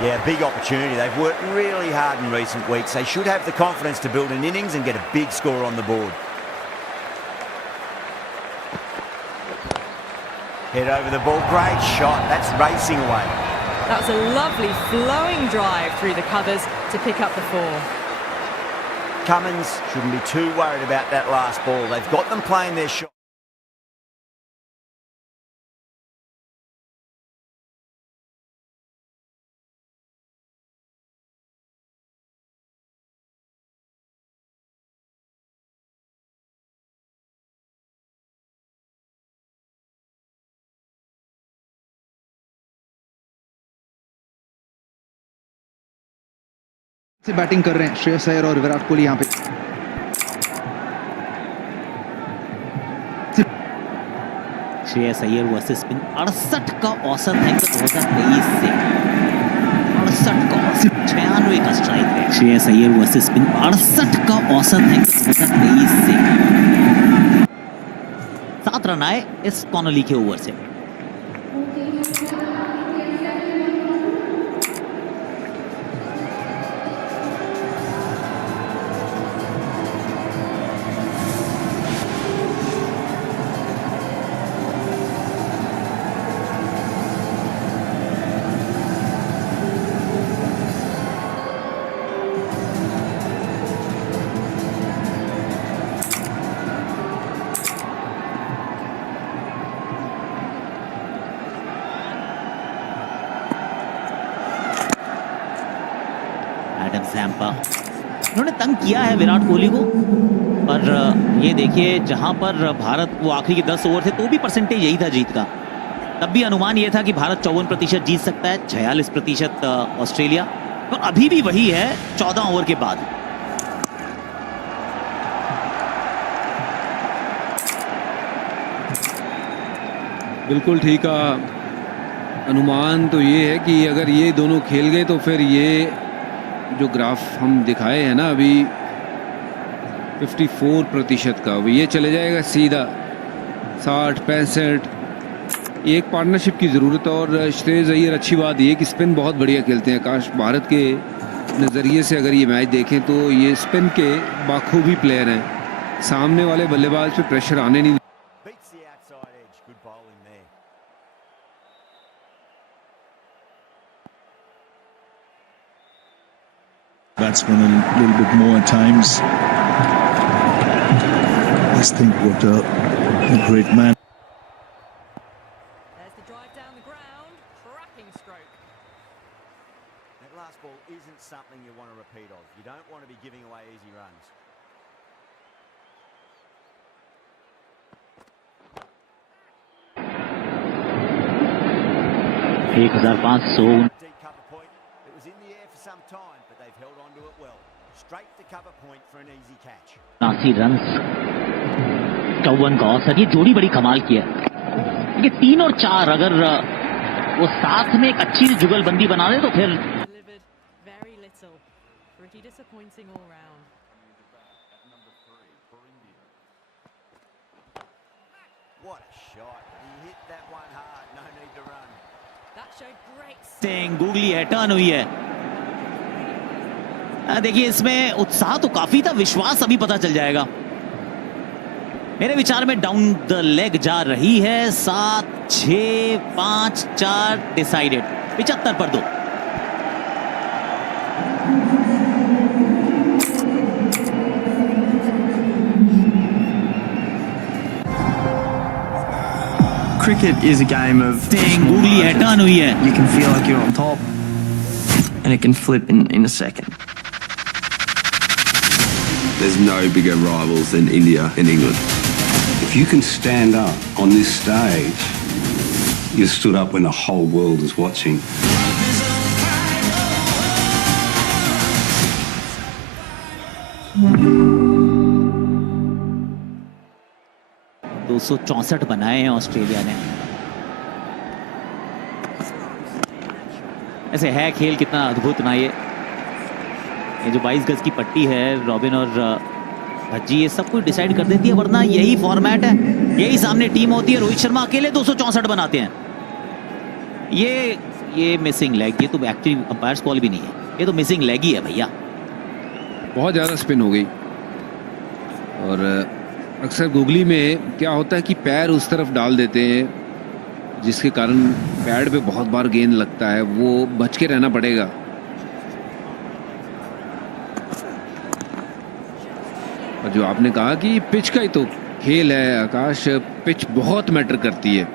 Yeah, big opportunity. They've worked really hard in recent weeks. They should have the confidence to build an innings and get a big score on the board. Head over the ball. Great shot. That's racing away. That was a lovely flowing drive through the covers to pick up the 4. Cummins shouldn't be too worried about that last ball. They've got them playing their shot. से batting कर रहे हैं श्रेयस अय्यर और विराट कोहली यहाँ पे। Shreyas Iyer versus spin 68 का औसत है 2023 से 68 का औसत 96 का strike rate. Shreyas Iyer versus spin 68 का औसत है 2023 से 7 रन आए इस कॉनली के ओवर से। एडम ज़ैम्पा उन्होंने तंग किया है विराट कोहली को, पर ये देखिए जहां पर भारत वो आखिरी के 10 ओवर थे तो भी परसेंटेज यही था जीत का। तब भी अनुमान ये था कि भारत 54% जीत सकता है, 46% ऑस्ट्रेलिया, तो अभी भी वही है 14 ओवर के बाद। बिल्कुल ठीक है, अनुमान तो ये है कि अगर ये दोनों खेल गए तो फिर ये जो ग्राफ हम दिखाए हैं ना अभी 54% का, ये चले जाएगा सीधा 60-65। एक पार्टनरशिप की ज़रूरत है। और श्रेयस अय्यर अच्छी बात ये कि स्पिन बहुत बढ़िया खेलते हैं। काश भारत के नज़रिए से अगर ये मैच देखें तो ये स्पिन के बाखूबी प्लेयर हैं, सामने वाले बल्लेबाज पे प्रेशर आने नहीं। Batsman a little bit more at times. Let's think what a great man. There's the drive down the ground, cracking stroke. That last ball isn't something you want to repeat of. You don't want to be giving away easy runs. 1500 79 run 54 का औसत। ये जोड़ी बड़ी कमाल की है। ये 3 और 4 अगर वो साथ में एक अच्छी जुगलबंदी बना दे तो फिर गूगली है, टर्न हुई है। देखिए इसमें उत्साह तो काफी था, विश्वास अभी पता चल जाएगा। मेरे विचार में डाउन द लेग जा रही है। 7 6 5 4 डिसाइडेड 75 पर 2। Cricket is a game of googly है, टर्न हुई है। You can feel like you're on top and it can flip in a second. There's no bigger rivals than India and England. If you can stand up on this stage, you stood up when the whole world is watching. सौ 64 बनाए हैं Australia ने। ऐसे है खेल कितना अद्भुत ना। ये जो 22 गज की पट्टी है, रॉबिन और भज्जी ये सब कुछ डिसाइड कर देती है, वरना यही फॉर्मेट है, यही सामने टीम होती है। रोहित शर्मा अकेले 264 बनाते हैं। ये मिसिंग लेग, ये तो एक्चुअली अंपायर्स कॉल भी नहीं है, ये तो मिसिंग लेग ही है भैया। बहुत ज़्यादा स्पिन हो गई। और अक्सर गूगली में क्या होता है कि पैर उस तरफ डाल देते हैं जिसके कारण पैड पे बहुत बार गेंद लगता है, वो बच के रहना पड़ेगा। और जो आपने कहा कि पिच का ही तो खेल है आकाश, पिच बहुत मैटर करती है।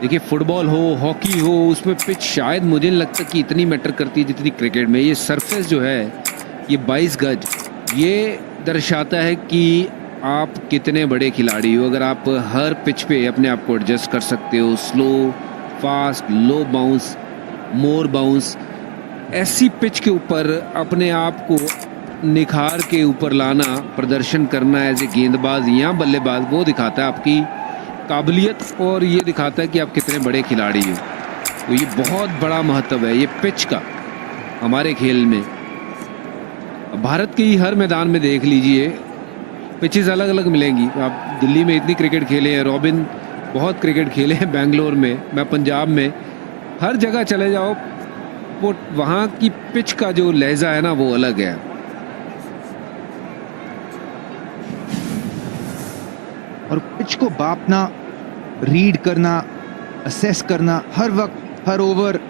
देखिए फुटबॉल हो, हॉकी हो, उसमें पिच शायद मुझे नहीं लगता कि इतनी मैटर करती है जितनी क्रिकेट में। ये सरफेस जो है ये 22 गज, ये दर्शाता है कि आप कितने बड़े खिलाड़ी हो। अगर आप हर पिच पे अपने आप को एडजस्ट कर सकते हो, स्लो, फास्ट, लो बाउंस, मोर बाउंस, ऐसी पिच के ऊपर अपने आप को निखार के ऊपर लाना, प्रदर्शन करना एज ए गेंदबाज या बल्लेबाज, वो दिखाता है आपकी काबिलियत और ये दिखाता है कि आप कितने बड़े खिलाड़ी हो। तो ये बहुत बड़ा महत्व है ये पिच का हमारे खेल में। भारत के ही हर मैदान में देख लीजिए पिचेस अलग अलग मिलेंगी। आप दिल्ली में इतनी क्रिकेट खेले हैं, रॉबिन बहुत क्रिकेट खेले हैं बेंगलोर में, मैं पंजाब में, हर जगह चले जाओ वो वहाँ की पिच का जो लहजा है ना वो अलग है। और पिच को बांपना, रीड करना, असेस करना हर वक्त, हर ओवर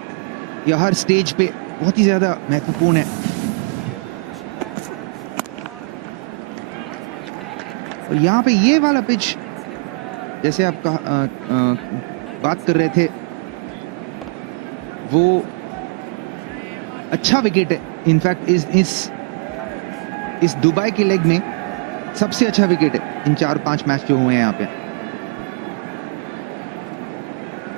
या हर स्टेज पे बहुत ही ज़्यादा महत्वपूर्ण है। और यहाँ पे ये वाला पिच जैसे आप बात कर रहे थे, वो अच्छा विकेट है। इनफैक्ट इस दुबई के लेग में सबसे अच्छा विकेट है इन 4-5 मैच जो हुए हैं यहाँ पे।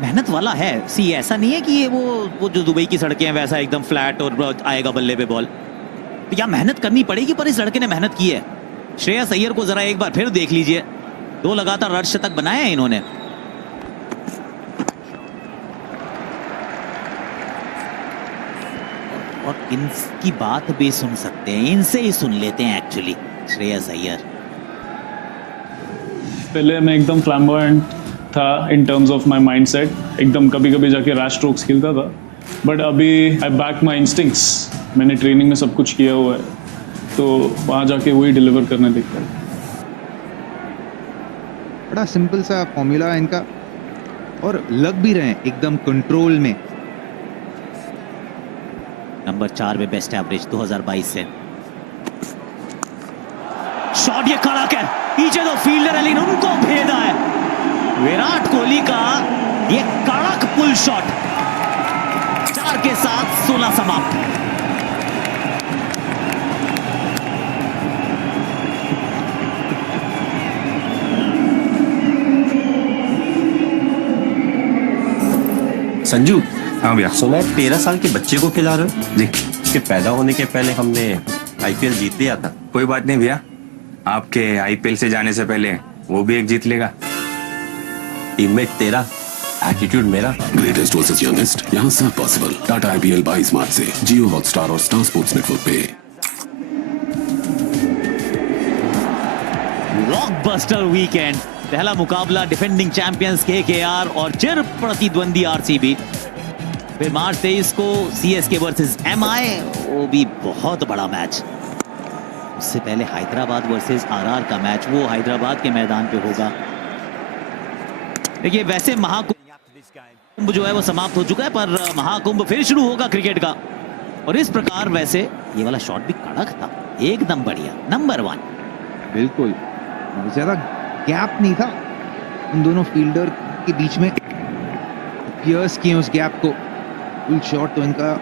मेहनत वाला है। सी ऐसा नहीं है कि ये वो जो दुबई की सड़कें हैं वैसा एकदम फ्लैट और आएगा बल्ले पे बॉल। तो यहाँ मेहनत करनी पड़ेगी, पर इस लड़के ने मेहनत की है। श्रेयस अय्यर को जरा एक बार फिर देख लीजिए, 2 लगातार अर्धशतक बनाए हैं इन्होंने। और इनकी बात भी सुन सकते हैं, इनसे ही सुन लेते हैं एक्चुअली श्रेयस अय्यर। पहले मैं एकदम फ्लैम्बॉयंट था in terms of my mindset, एकदम कभी कभी जाके रैश स्ट्रोक्स खेलता था, बट अभी आई बैक माय इंस्टिंक्ट्स। मैंने ट्रेनिंग में सब कुछ किया हुआ है, तो वहाँ जाके वही डिलीवर करने दिखता है। बड़ा सिंपल सा फॉर्मूला इनका, और लग भी रहे हैं एकदम कंट्रोल में। नंबर 4 में बेस्ट एवरेज 2022 से। शॉट ये कड़क है, पीछे तो फील्डर है लेकिन उनको भेदा है। विराट कोहली का ये कड़क पुल शॉट 4 के साथ 16 समाप्त। संजू, हाँ भैया, सुना है 13 साल के बच्चे को खिला रहे हो? जी, उसके पैदा होने के पहले हमने आईपीएल जीत लिया था। कोई बात नहीं भैया, आपके आईपीएल से जाने से पहले वो भी एक जीत लेगा। टीममेट तेरा, एटीट्यूड मेरा। ग्रेटेस्ट वर्सेस यंगेस्ट, यहाँ सब पॉसिबल। टाटा आईपीएल 22 मार्च से जियो हॉटस्टार और स्टार स्पोर्ट्स नेटवर्क पे। ब्लॉकबस्टर वीकेंड, पहला मुकाबला डिफेंडिंग चैंपियंस केकेआर और चिर प्रतिद्वंदी आरसीबी। फिर मार्च 23 को सीएसके वर्सेस एमआई, वो भी बहुत बड़ा मैच। उससे पहले हैदराबाद वर्सेस आरआर का मैच, वो हैदराबाद के मैदान पे होगा। देखिए वैसे महाकुंभ जो है वो समाप्त हो चुका है, पर महाकुंभ फिर शुरू होगा क्रिकेट का। और इस प्रकार वैसे ये वाला शॉट भी कड़क था, एकदम बढ़िया, नंबर 1। बिल्कुल, ज्यादा गैप नहीं था उन दोनों फील्डर के बीच में। पियर्स किए उस गैप को। फुल शॉट तो इनका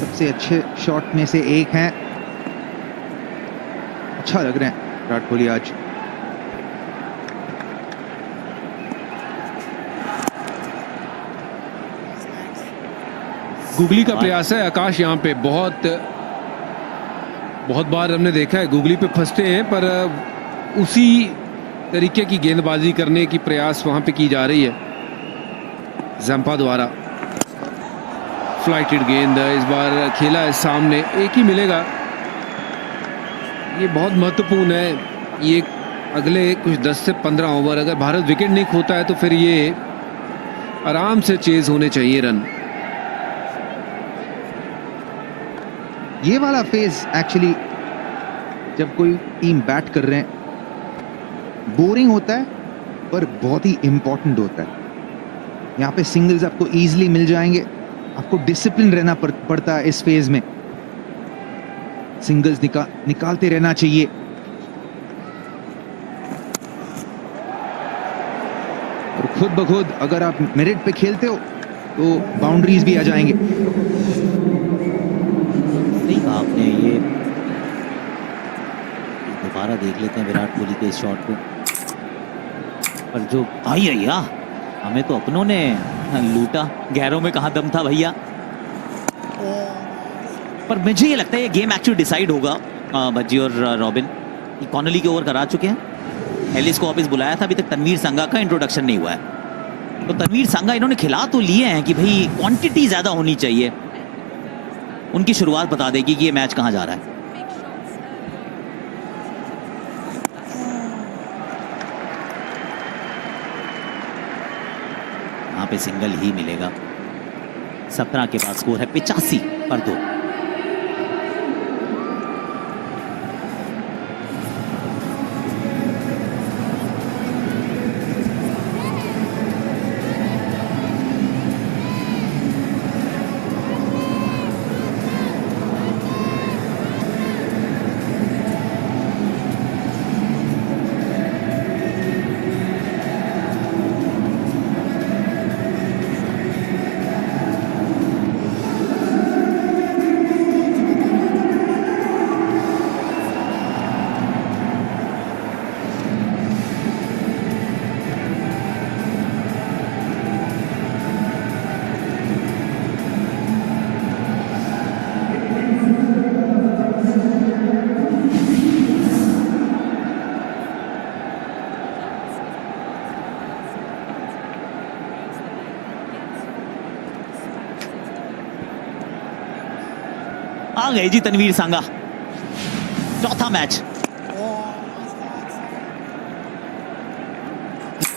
सबसे अच्छे शॉट में से एक है। अच्छा लग रहा है विराट कोहली आज। गूगली का प्रयास है आकाश, यहाँ पे बहुत बार हमने देखा है गूगली पे फंसते हैं, पर उसी तरीके की गेंदबाजी करने की प्रयास वहां पे की जा रही है जंपा द्वारा। फ्लाइटेड गेंद इस बार खेला है सामने, एक ही मिलेगा। ये बहुत महत्वपूर्ण है। ये अगले कुछ 10 से 15 ओवर अगर भारत विकेट नहीं खोता है तो फिर ये आराम से चेज होने चाहिए रन। ये वाला फेज एक्चुअली जब कोई टीम बैट कर रहे हैं बोरिंग होता है पर बहुत ही इंपॉर्टेंट होता है। यहाँ पे सिंगल्स आपको इजीली मिल जाएंगे, आपको डिसिप्लिन रहना पड़ता है इस फेज में। सिंगल्स निकालते रहना चाहिए। और खुद ब खुद अगर आप मेरिट पे खेलते हो तो बाउंड्रीज भी आ जाएंगे। सही कहा आपने। ये दोबारा देख लेते हैं विराट कोहली के इस शॉट को। पर जो आई भैया, हमें तो अपनों ने लूटा, गैरों में कहाँ दम था भैया। पर मुझे ये लगता है ये गेम एक्चुअली डिसाइड होगा। भज्जी और रॉबिन कॉनली के ओवर करा चुके हैं। एलिस को वापस बुलाया था, अभी तक तनवीर संगा का इंट्रोडक्शन नहीं हुआ है। तो तनवीर संगा इन्होंने खिला तो लिए हैं कि भाई क्वांटिटी ज्यादा होनी चाहिए। उनकी शुरुआत बता देगी कि ये मैच कहाँ जा रहा है। यहाँ पे सिंगल ही मिलेगा। 17 के बाद स्कोर है 85 पर 2। आ गए जी तनवीर सांगा, चौथा मैच।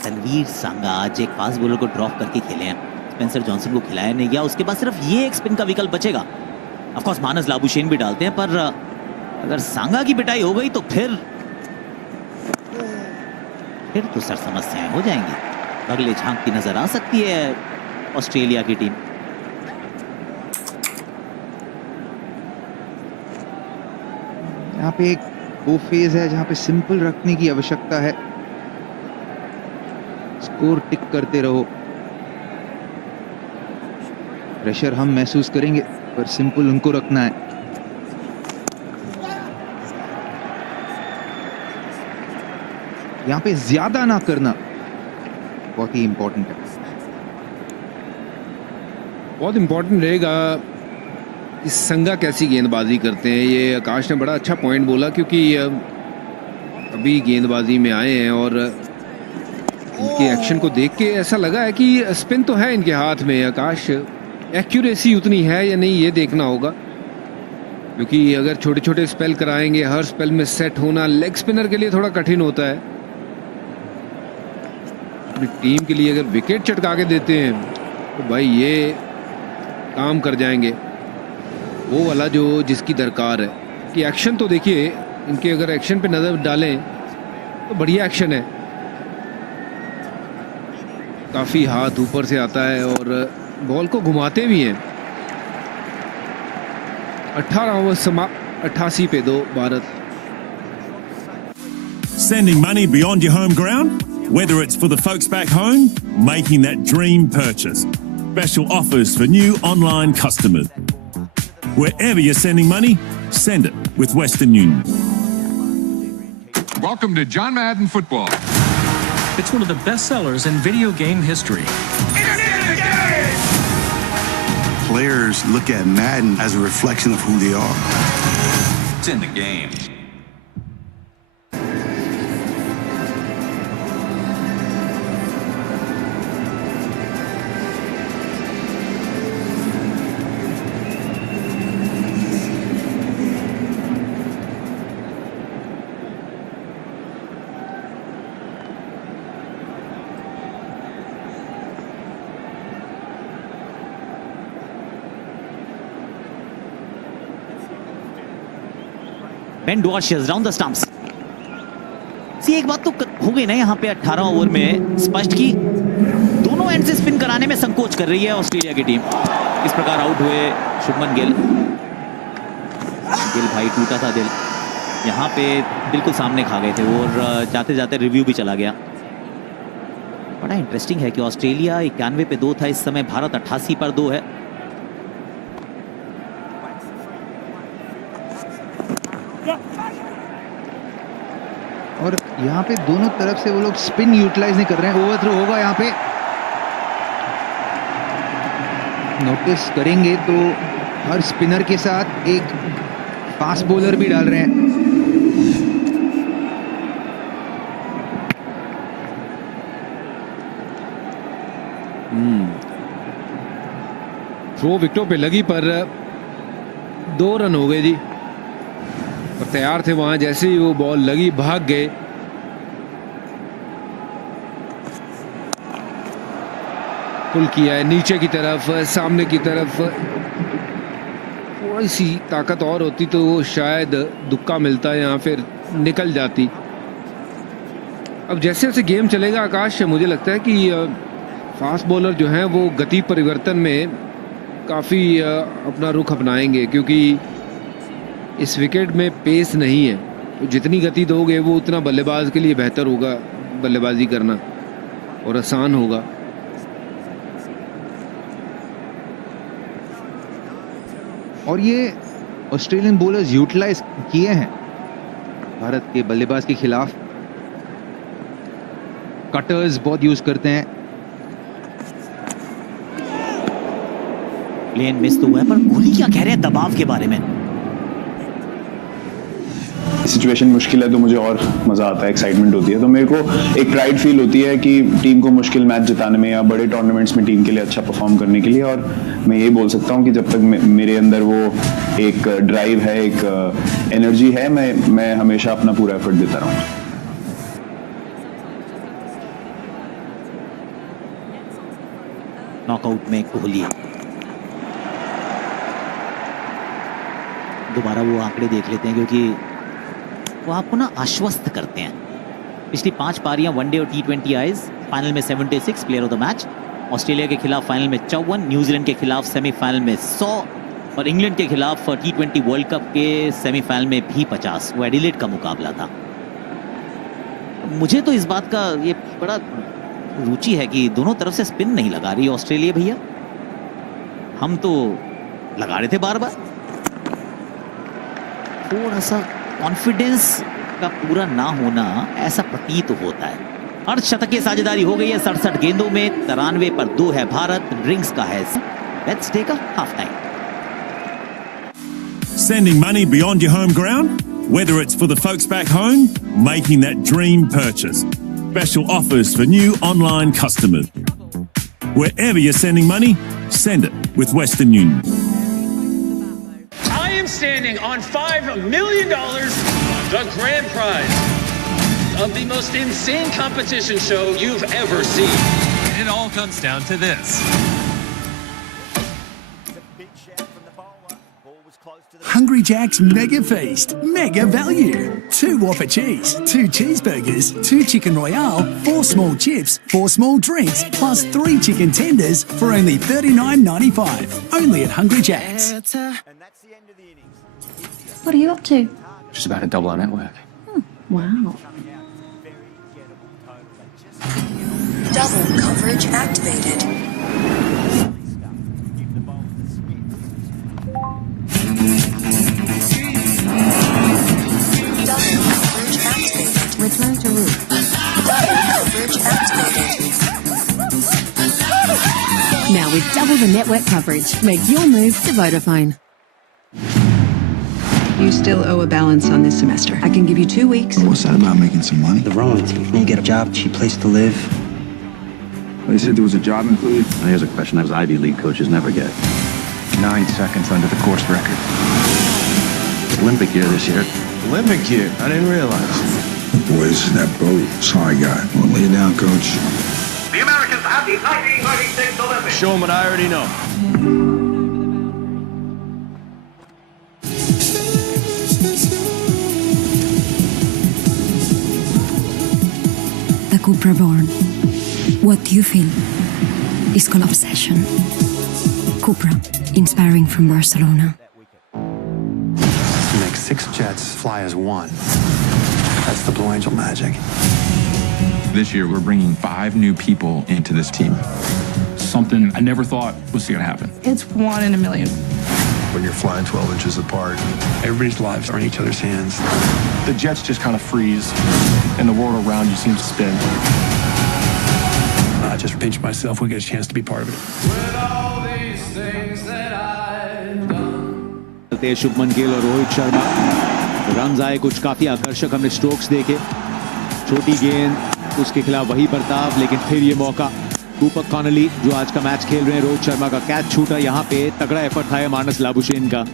तनवीर सांगा आज एक फास्ट बॉलर को ड्रॉप करके खेले हैं। स्पेंसर जॉनसन को खिलाया नहीं गया। उसके बाद सिर्फ ये एक स्पिन का विकल्प बचेगा। ऑफ कोर्स मानस लाबुशेन भी डालते हैं, पर अगर सांगा की पिटाई हो गई तो फिर तो सर समस्याएं हो जाएंगी। अगले झांक की नजर आ सकती है ऑस्ट्रेलिया की टीम। यहाँ पे एक वो फेज है जहाँ पे सिंपल रखने की आवश्यकता है। स्कोर टिक करते रहो। प्रेशर हम महसूस करेंगे पर सिंपल उनको रखना है। यहाँ पे ज्यादा ना करना बहुत ही इंपॉर्टेंट है। बहुत इंपॉर्टेंट रहेगा इस संगा कैसी गेंदबाजी करते हैं। ये आकाश ने बड़ा अच्छा पॉइंट बोला, क्योंकि अभी गेंदबाजी में आए हैं और इनके एक्शन को देख के ऐसा लगा है कि स्पिन तो है इनके हाथ में। आकाश, एक्यूरेसी उतनी है या नहीं ये देखना होगा, क्योंकि अगर छोटे छोटे स्पेल कराएंगे, हर स्पेल में सेट होना लेग स्पिनर के लिए थोड़ा कठिन होता है। अपनी टीम के लिए अगर विकेट चटका के देते हैं तो भाई ये काम कर जाएंगे, वो वाला जो जिसकी दरकार है। कि एक्शन तो देखिए इनके, अगर एक्शन पे नजर डालें तो बढ़िया एक्शन है। काफी हाथ ऊपर से आता है और बॉल को घुमाते भी हैं। 18 ओवर 88 पे 2 Bharat. Sending money beyond your home ground? Whether it's for the folks back home, making that dream purchase. Special offers for new online customers. Wherever you're sending money, send it with Western Union. Welcome to John Madden Football. It's one of the best sellers in video game history. Players look at Madden as a reflection of who they are. It's in the game. Ben Dwarshuis down the stumps. एक बात तो हो गई ना यहाँ पे 18 over में स्पष्ट की दोनों एंड से स्पिन कराने में संकोच कर रही है ऑस्ट्रेलिया की टीम। इस प्रकार आउट हुए शुभमन गिल। दिल भाई टूटा था दिल, यहाँ पे बिल्कुल सामने खा गए थे वो, और जाते जाते रिव्यू भी चला गया। बड़ा इंटरेस्टिंग है कि ऑस्ट्रेलिया 91 पे 2 था, इस समय भारत 88 पर 2 है। और यहाँ पे दोनों तरफ से वो लोग स्पिन यूटिलाइज नहीं कर रहे हैं। ओवरथ्रो होगा यहाँ पे, नोटिस करेंगे तो हर स्पिनर के साथ एक फास्ट बॉलर भी डाल रहे हैं। थ्रो विकेटों पे लगी पर 2 रन हो गए जी, और तैयार थे वहां, जैसे ही वो बॉल लगी भाग गए। पुल किया है नीचे की तरफ, सामने की तरफ। थोड़ी सी ताकत और होती तो वो शायद दुक्का मिलता, यहाँ फिर निकल जाती। अब जैसे जैसे गेम चलेगा आकाश, मुझे लगता है कि फास्ट बॉलर जो हैं वो गति परिवर्तन में काफ़ी अपना रुख अपनाएंगे, क्योंकि इस विकेट में पेस नहीं है। तो जितनी गति दोगे वो उतना बल्लेबाज के लिए बेहतर होगा बल्लेबाजी करना, और आसान होगा। और ये ऑस्ट्रेलियन बॉलर्स यूटिलाइज किए हैं भारत के बल्लेबाज के खिलाफ। कटर्स बहुत यूज करते हैं। प्लेन मिस तो हुआ है, पर कोहली क्या कह रहे हैं दबाव के बारे में? सिचुएशन मुश्किल है तो मुझे और मजा आता है, एक्साइटमेंट होती है। तो मेरे को एक प्राइड फील होती है कि टीम को मुश्किल मैच जिताने में या बड़े टूर्नामेंट्स में टीम के लिए अच्छा परफॉर्म करने के लिए। और मैं ये बोल सकता हूँ कि जब तक मेरे अंदर वो एक ड्राइव है, एक एनर्जी है, मैं हमेशा अपना पूरा एफर्ट देता रहूँगा। नॉकआउट में कोहली, दोबारा वो आंकड़े देख लेते हैं क्योंकि वो आपको ना आश्वस्त करते हैं। पिछली 5 पारियां वनडे और T20 आईज, फाइनल में 76 player of the match, Australia के खिलाफ फाइनल में 54, न्यूजीलैंड के खिलाफ सेमीफाइनल में 100 और इंग्लैंड के खिलाफ T20 वर्ल्ड कप के सेमीफाइनल में भी 50। वो एडिलेड का मुकाबला था। मुझे तो इस बात का ये बड़ा रुचि है कि दोनों तरफ से स्पिन नहीं लगा रही ऑस्ट्रेलिया भैया। हम तो लगा रहे थे बार बार। थोड़ा सा कॉन्फिडेंस का पूरा ना होना ऐसा प्रतीत होता है। अर्धशतक की साझेदारी हो गई है 67 गेंदों में, 93 पर 2 है भारत। ड्रिंक्स का है। Let's take a half time. Sending money beyond your home ground? Whether it's for the folks back home, making that dream purchase. Special offers for new online customers. Wherever you're sending money, send it with Western Union. Standing on $5 million, the grand prize of the most insane competition show you've ever seen. It all comes down to this. Hungry Jack's Mega Feast. Mega value. 2 Whopper cheese, 2 cheeseburgers, 2 chicken royale, 4 small chips, 4 small drinks, plus 3 chicken tenders for only $39.95. Only at Hungry Jack's. What are you up to? Just about to double our network. Wow. Double coverage activated. Double coverage activated. Return to route. Double coverage activated. Now with double the network coverage, make your move to Vodafone. You still owe a balance on this semester. I can give you 2 weeks. What's that about making some money? The Rowan team. You get a job, cheap place to live. They said there was a job included. Here's a question those Ivy League coaches never get. 9 seconds under the course record. It's Olympic year this year. Olympic year? I didn't realize. Boys, that boat. Sorry, guy. Well, lay it down, coach. The Americans have the 1996 Olympics. Show them what I already know. Cupra Born. What do you feel? It's called obsession. Cupra, inspiring from Barcelona. You make 6 jets fly as one. That's the Blue Angel magic. This year, we're bringing 5 new people into this team. Something I never thought was going to happen. It's 1 in a million. When you're flying 12 inches apart, everybody's lives are in each other's hands. The jets just kind of freeze, and the world around you seems to spin. I just pinched myself. We get a chance to be part of it. Shubman Gill और Rohit Sharma, runs आए कुछ काफी आकर्षक, हमने strokes देखे, छोटी गेंद, उसके खिलाफ वही बर्ताव, लेकिन फिर ये मौका कूपर कॉनली जो आज का मैच खेल रहे हैं, रोहित शर्मा का कैच छूटा, यहाँ पे तगड़ा एफर्ट था मार्नस लाबुशेन का।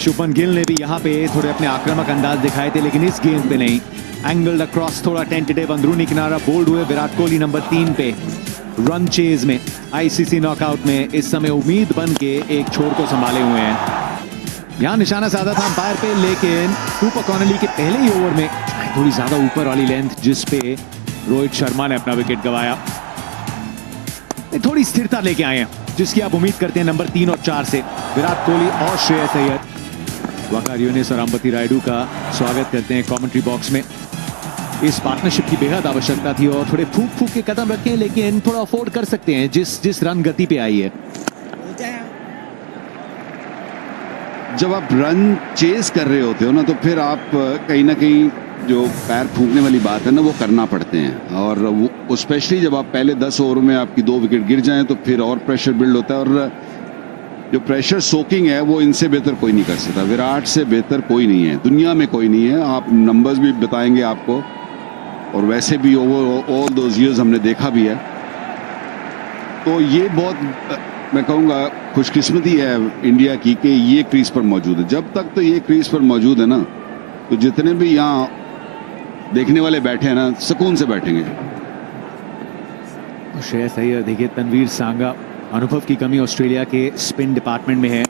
शुभमन गिल ने भी यहाँ पे थोड़े अपने आक्रामक अंदाज दिखाए थे, लेकिन इस गेंद पे नहीं। एंगल क्रॉस थोड़ा टेंटेटिव, अंदरूनी किनारा, बोल्ड हुए विराट कोहली नंबर 3 पे। रन चेज में, आईसीसी नॉकआउट में इस समय उम्मीद बन के एक छोर को संभाले हुए हैं। यहाँ निशाना साधा था अंपायर पे, लेकिन कूपर कॉनली के पहले ही ओवर में थोड़ी ज्यादा ऊपर वाली लेंथ, जिस पे रोहित शर्मा ने अपना विकेट गंवाया। थोड़ी स्थिरता लेके आए हैं, जिसकी आप उम्मीद करते हैं नंबर 3 और 4 से। विराट कोहली और श्रेयस अय्यर, वकार यूनिस और अंबती रायडू का स्वागत करते हैं कमेंट्री बॉक्स में। इस पार्टनरशिप की बेहद आवश्यकता थी और थोड़े फूक फूक के कदम रखे, लेकिन थोड़ा अफोर्ड कर सकते हैं जिस रन गति पे आई है। जब आप रन चेस कर रहे होते हो ना, तो फिर आप कहीं ना कहीं जो पैर फूंकने वाली बात है ना, वो करना पड़ते हैं। और वो स्पेशली जब आप पहले 10 ओवर में आपकी 2 विकेट गिर जाएं, तो फिर और प्रेशर बिल्ड होता है। और जो प्रेशर सोकिंग है, वो इनसे बेहतर कोई नहीं कर सकता। विराट से बेहतर कोई नहीं है, दुनिया में कोई नहीं है। आप नंबर्स भी बताएंगे आपको, और वैसे भी ओवर ऑल दोज ईयर्स हमने देखा भी है। तो ये बहुत, मैं कहूँगा, खुशकिस्मती है इंडिया की कि ये क्रीज पर मौजूद है। जब तक तो ये क्रीज पर मौजूद है ना, तो जितने भी यहाँ देखने वाले बैठे हैं ना, सुकून से बैठेंगे। श्रेयस अय्यर, देखिए तनवीर सांगा, अनुभव की कमी ऑस्ट्रेलिया के स्पिन डिपार्टमेंट में है,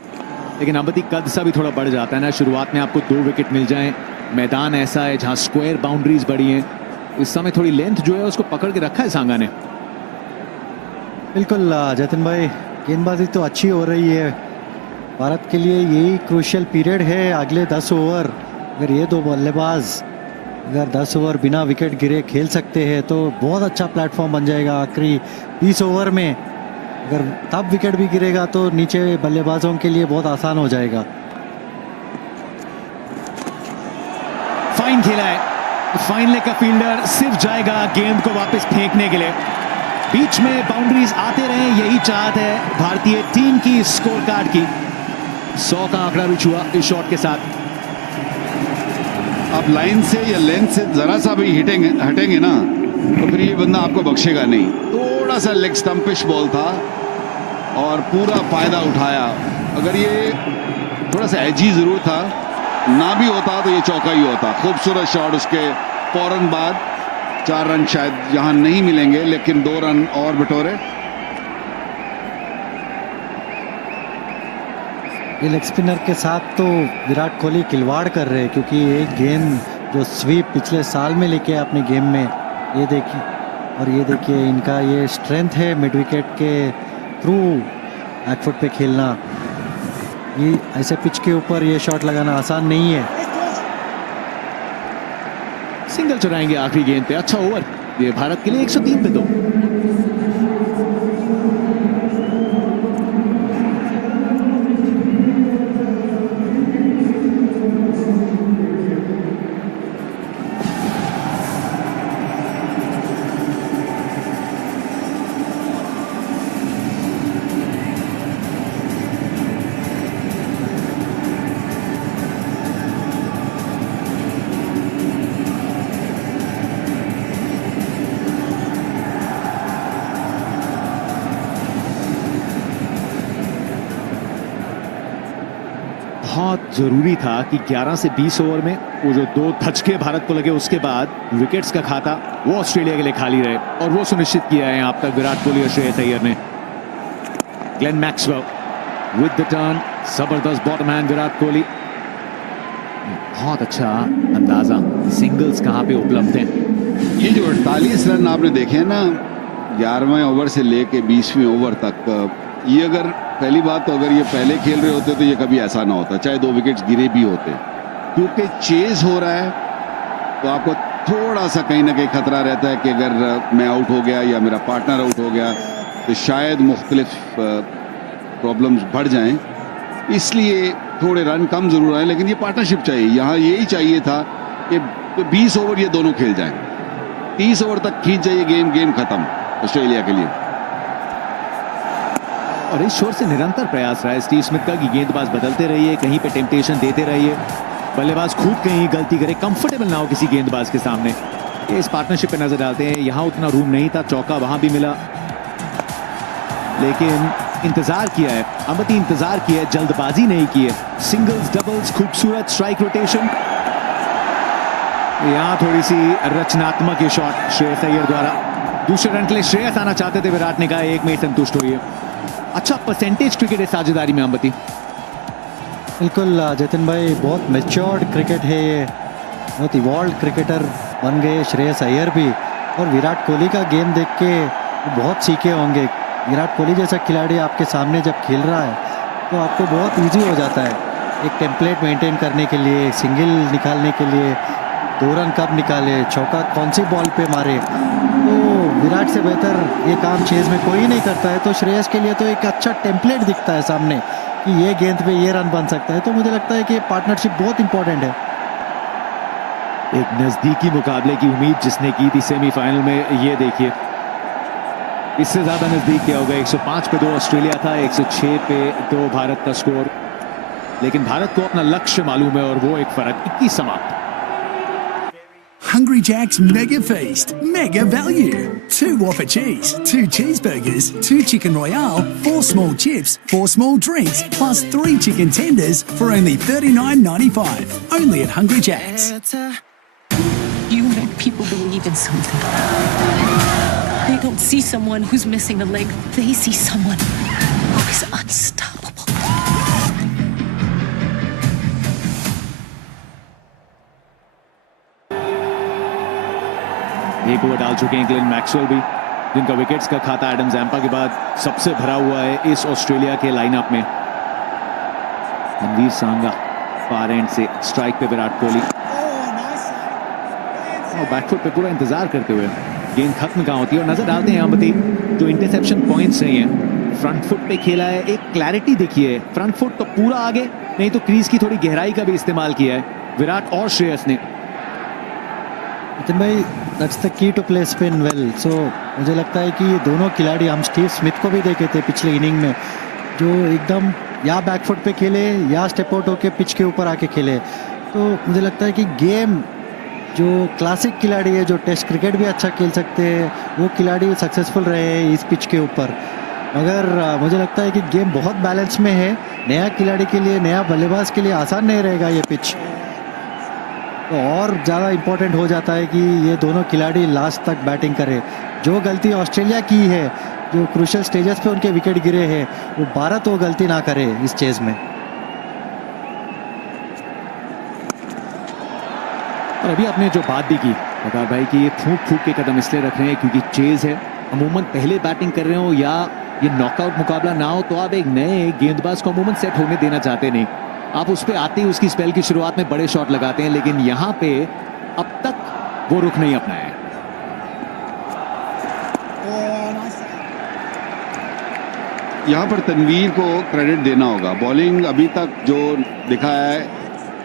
लेकिन अंबती कद सा भी थोड़ा बढ़ जाता है ना। शुरुआत में आपको 2 विकेट मिल जाएं, मैदान ऐसा है जहां स्क्वायर बाउंड्रीज बड़ी हैं, इस समय थोड़ी लेंथ जो है उसको पकड़ के रखा है सांगा ने। बिल्कुल जतिन भाई, गेंदबाजी तो अच्छी हो रही है। भारत के लिए यही क्रूशियल पीरियड है, अगले 10 ओवर। अगर ये 2 बल्लेबाज अगर 10 ओवर बिना विकेट गिरे खेल सकते हैं, तो बहुत अच्छा प्लेटफॉर्म बन जाएगा। आखिरी 20 ओवर में अगर तब विकेट भी गिरेगा, तो नीचे बल्लेबाजों के लिए बहुत आसान हो जाएगा। फाइन खेला है, फाइन लेग का फील्डर सिर्फ जाएगा गेंद को वापस फेंकने के लिए। बीच में बाउंड्रीज आते रहे, यही चाहत है भारतीय टीम की स्कोर कार्ड की। 100 का आंकड़ा भी छुआ इस शॉट के साथ। आप लाइन से या लेंथ से जरा सा भी हटेंगे ना, तो फिर ये बंदा आपको बख्शेगा नहीं। थोड़ा सा लेग स्टंपिश बॉल था और पूरा फायदा उठाया। अगर ये थोड़ा सा एजी जरूर था, ना भी होता तो ये चौका ही होता। खूबसूरत शॉट, उसके फौरन बाद 4 रन शायद यहाँ नहीं मिलेंगे, लेकिन 2 रन और बटोरे। ये लेग स्पिनर के साथ तो विराट कोहली खिलवाड़ कर रहे हैं, क्योंकि एक गेंद जो स्वीप पिछले साल में लेके अपने गेम में, ये देखिए, और ये देखिए इनका ये स्ट्रेंथ है मिड विकेट के थ्रू बैकफुट पे खेलना। ये ऐसे पिच के ऊपर ये शॉट लगाना आसान नहीं है। सिंगल चुराएंगे आखिरी गेंद पे। अच्छा ओवर ये भारत के लिए, 103 पे 2। बहुत जरूरी था कि 11 से 20 ओवर में वो जो 2 धचके भारत को लगे, उसके बाद विकेट्स का खाता वो ऑस्ट्रेलिया के लिए खाली रहे, और वो सुनिश्चित किया है अब तक विराट कोहली और श्रेयस अय्यर ने। Glenn Maxwell with the turn, जबरदस्त बॉटम हैंड विराट कोहली। बहुत अच्छा अंदाजा सिंगल्स कहां पे उपलब्ध हैं। ये जो 48 रन आपने देखे हैं ना 11वें ओवर से लेके 20वें ओवर तक, ये अगर पहली बात तो अगर ये पहले खेल रहे होते तो ये कभी ऐसा ना होता, चाहे 2 विकेट्स गिरे भी होते। क्योंकि चेज हो रहा है तो आपको थोड़ा सा कहीं ना कहीं खतरा रहता है कि अगर मैं आउट हो गया या मेरा पार्टनर आउट हो गया तो शायद मुख्तलिफ प्रॉब्लम्स बढ़ जाएं, इसलिए थोड़े रन कम जरूर आए। लेकिन ये पार्टनरशिप चाहिए, यहाँ यही चाहिए था कि 20 ओवर ये दोनों खेल जाएं, 30 ओवर तक खींच जाइए गेम खत्म ऑस्ट्रेलिया के लिए। और इस शोर से निरंतर प्रयास रहा है स्टीव स्मिथ का कि गेंदबाज बदलते रहिए, कहीं पे टेम्पटेशन देते रहिए, बल्लेबाज खुद कहीं गलती करे, कंफर्टेबल ना हो किसी गेंदबाज के सामने। ये इस पार्टनरशिप पे नजर डालते हैं, यहाँ उतना रूम नहीं था, चौका वहां भी मिला, लेकिन इंतजार किया है अंबती, इंतजार किया है, जल्दबाजी नहीं की है। सिंगल्स डबल्स, खूबसूरत स्ट्राइक रोटेशन, यहाँ थोड़ी सी रचनात्मक ये शॉट श्रेयस अय्यर द्वारा। दूसरे रन के लिए श्रेयस आना चाहते थे, विराट ने कहा एक में संतुष्ट होइए। अच्छा परसेंटेज क्रिकेट है साझेदारी में अंबती। बिल्कुल जतिन भाई, बहुत मैच्योर्ड क्रिकेट है ये, बहुत इवॉल्व क्रिकेटर बन गए श्रेयस अय्यर भी, और विराट कोहली का गेम देख के बहुत सीखे होंगे। विराट कोहली जैसा खिलाड़ी आपके सामने जब खेल रहा है तो आपको बहुत इजी हो जाता है एक टेम्पलेट मेंटेन करने के लिए, सिंगल निकालने के लिए, 2 रन कब निकाले, चौका कौन सी बॉल पे मारे। तो विराट से बेहतर ये काम चेज में कोई नहीं करता है, तो श्रेयस के लिए तो एक अच्छा टेम्पलेट दिखता है सामने कि ये गेंद पे ये रन बन सकता है। तो मुझे लगता है कि पार्टनरशिप बहुत इंपॉर्टेंट है। एक नजदीकी मुकाबले की उम्मीद जिसने की थी सेमीफाइनल में, ये देखिए इससे ज्यादा नजदीक क्या होगा। 105 पे 2 ऑस्ट्रेलिया था, 106 पे 2 भारत का स्कोर, लेकिन भारत को अपना लक्ष्य मालूम है और वो एक फर्क 21 समाप्त। Hungry Jack's Mega Feast. Mega value. 2 Whopper cheese, 2 cheeseburgers, 2 chicken royale, 4 small chips, 4 small drinks, plus 3 chicken tenders for only $39.95. Only at Hungry Jack's. You make people believe in something. They don't see someone who's missing a leg. They see someone who is unstoppable. एक over डाल चुके हैं Glenn Maxwell भी, जिनका wickets का खाता Adam Zampa के बाद सबसे भरा हुआ है इस ऑस्ट्रेलिया के लाइनअप में। रणवीर सांगा फार एंड से स्ट्राइक पे विराट कोहली, और बैकफुट पे पूरा इंतजार करते हुए गेंद खत्म कहाँ होती है। और नजर डालते हैं अंबती, जो इंटरसेप्शन पॉइंट्स रही हैं, फ्रंट फुट पे खेला है, एक क्लैरिटी देखिए, फ्रंट फुट तो पूरा आगे, नहीं तो क्रीज की थोड़ी गहराई का भी इस्तेमाल किया है विराट और श्रेयस ने। नितिन भाई, that's the key to play spin well. So मुझे लगता है कि ये दोनों खिलाड़ी, हम स्टीव स्मिथ को भी देखे थे पिछले इनिंग में, जो एकदम या बैकफुट पे खेले या स्टेप आउट होके पिच के ऊपर आके खेले। तो मुझे लगता है कि गेम जो क्लासिक खिलाड़ी है, जो टेस्ट क्रिकेट भी अच्छा खेल सकते हैं, वो खिलाड़ी सक्सेसफुल रहे हैं इस पिच के ऊपर। मगर मुझे लगता है कि गेम बहुत बैलेंस में है। नया खिलाड़ी के लिए, नया बल्लेबाज के लिए आसान नहीं रहेगा ये पिच, तो और ज़्यादा इम्पोर्टेंट हो जाता है कि ये दोनों खिलाड़ी लास्ट तक बैटिंग करें। जो गलती ऑस्ट्रेलिया की है, जो क्रूशियल स्टेजेस पे उनके विकेट गिरे हैं, वो भारत वो गलती ना करे इस चेज में। और अभी आपने जो बात भी की प्रकाश भाई कि ये फूंक के कदम इसलिए रख रहे हैं क्योंकि चेज है, अमूमन पहले बैटिंग कर रहे हो या ये नॉकआउट मुकाबला ना हो तो आप एक नए गेंदबाज को अमूमन सेट होने देना चाहते नहीं, आप उस पे आते ही उसकी स्पेल की शुरुआत में बड़े शॉट लगाते हैं, लेकिन यहाँ पे अब तक वो रुख नहीं अपनाया है। यहाँ पर तनवीर को क्रेडिट देना होगा, बॉलिंग अभी तक जो दिखा है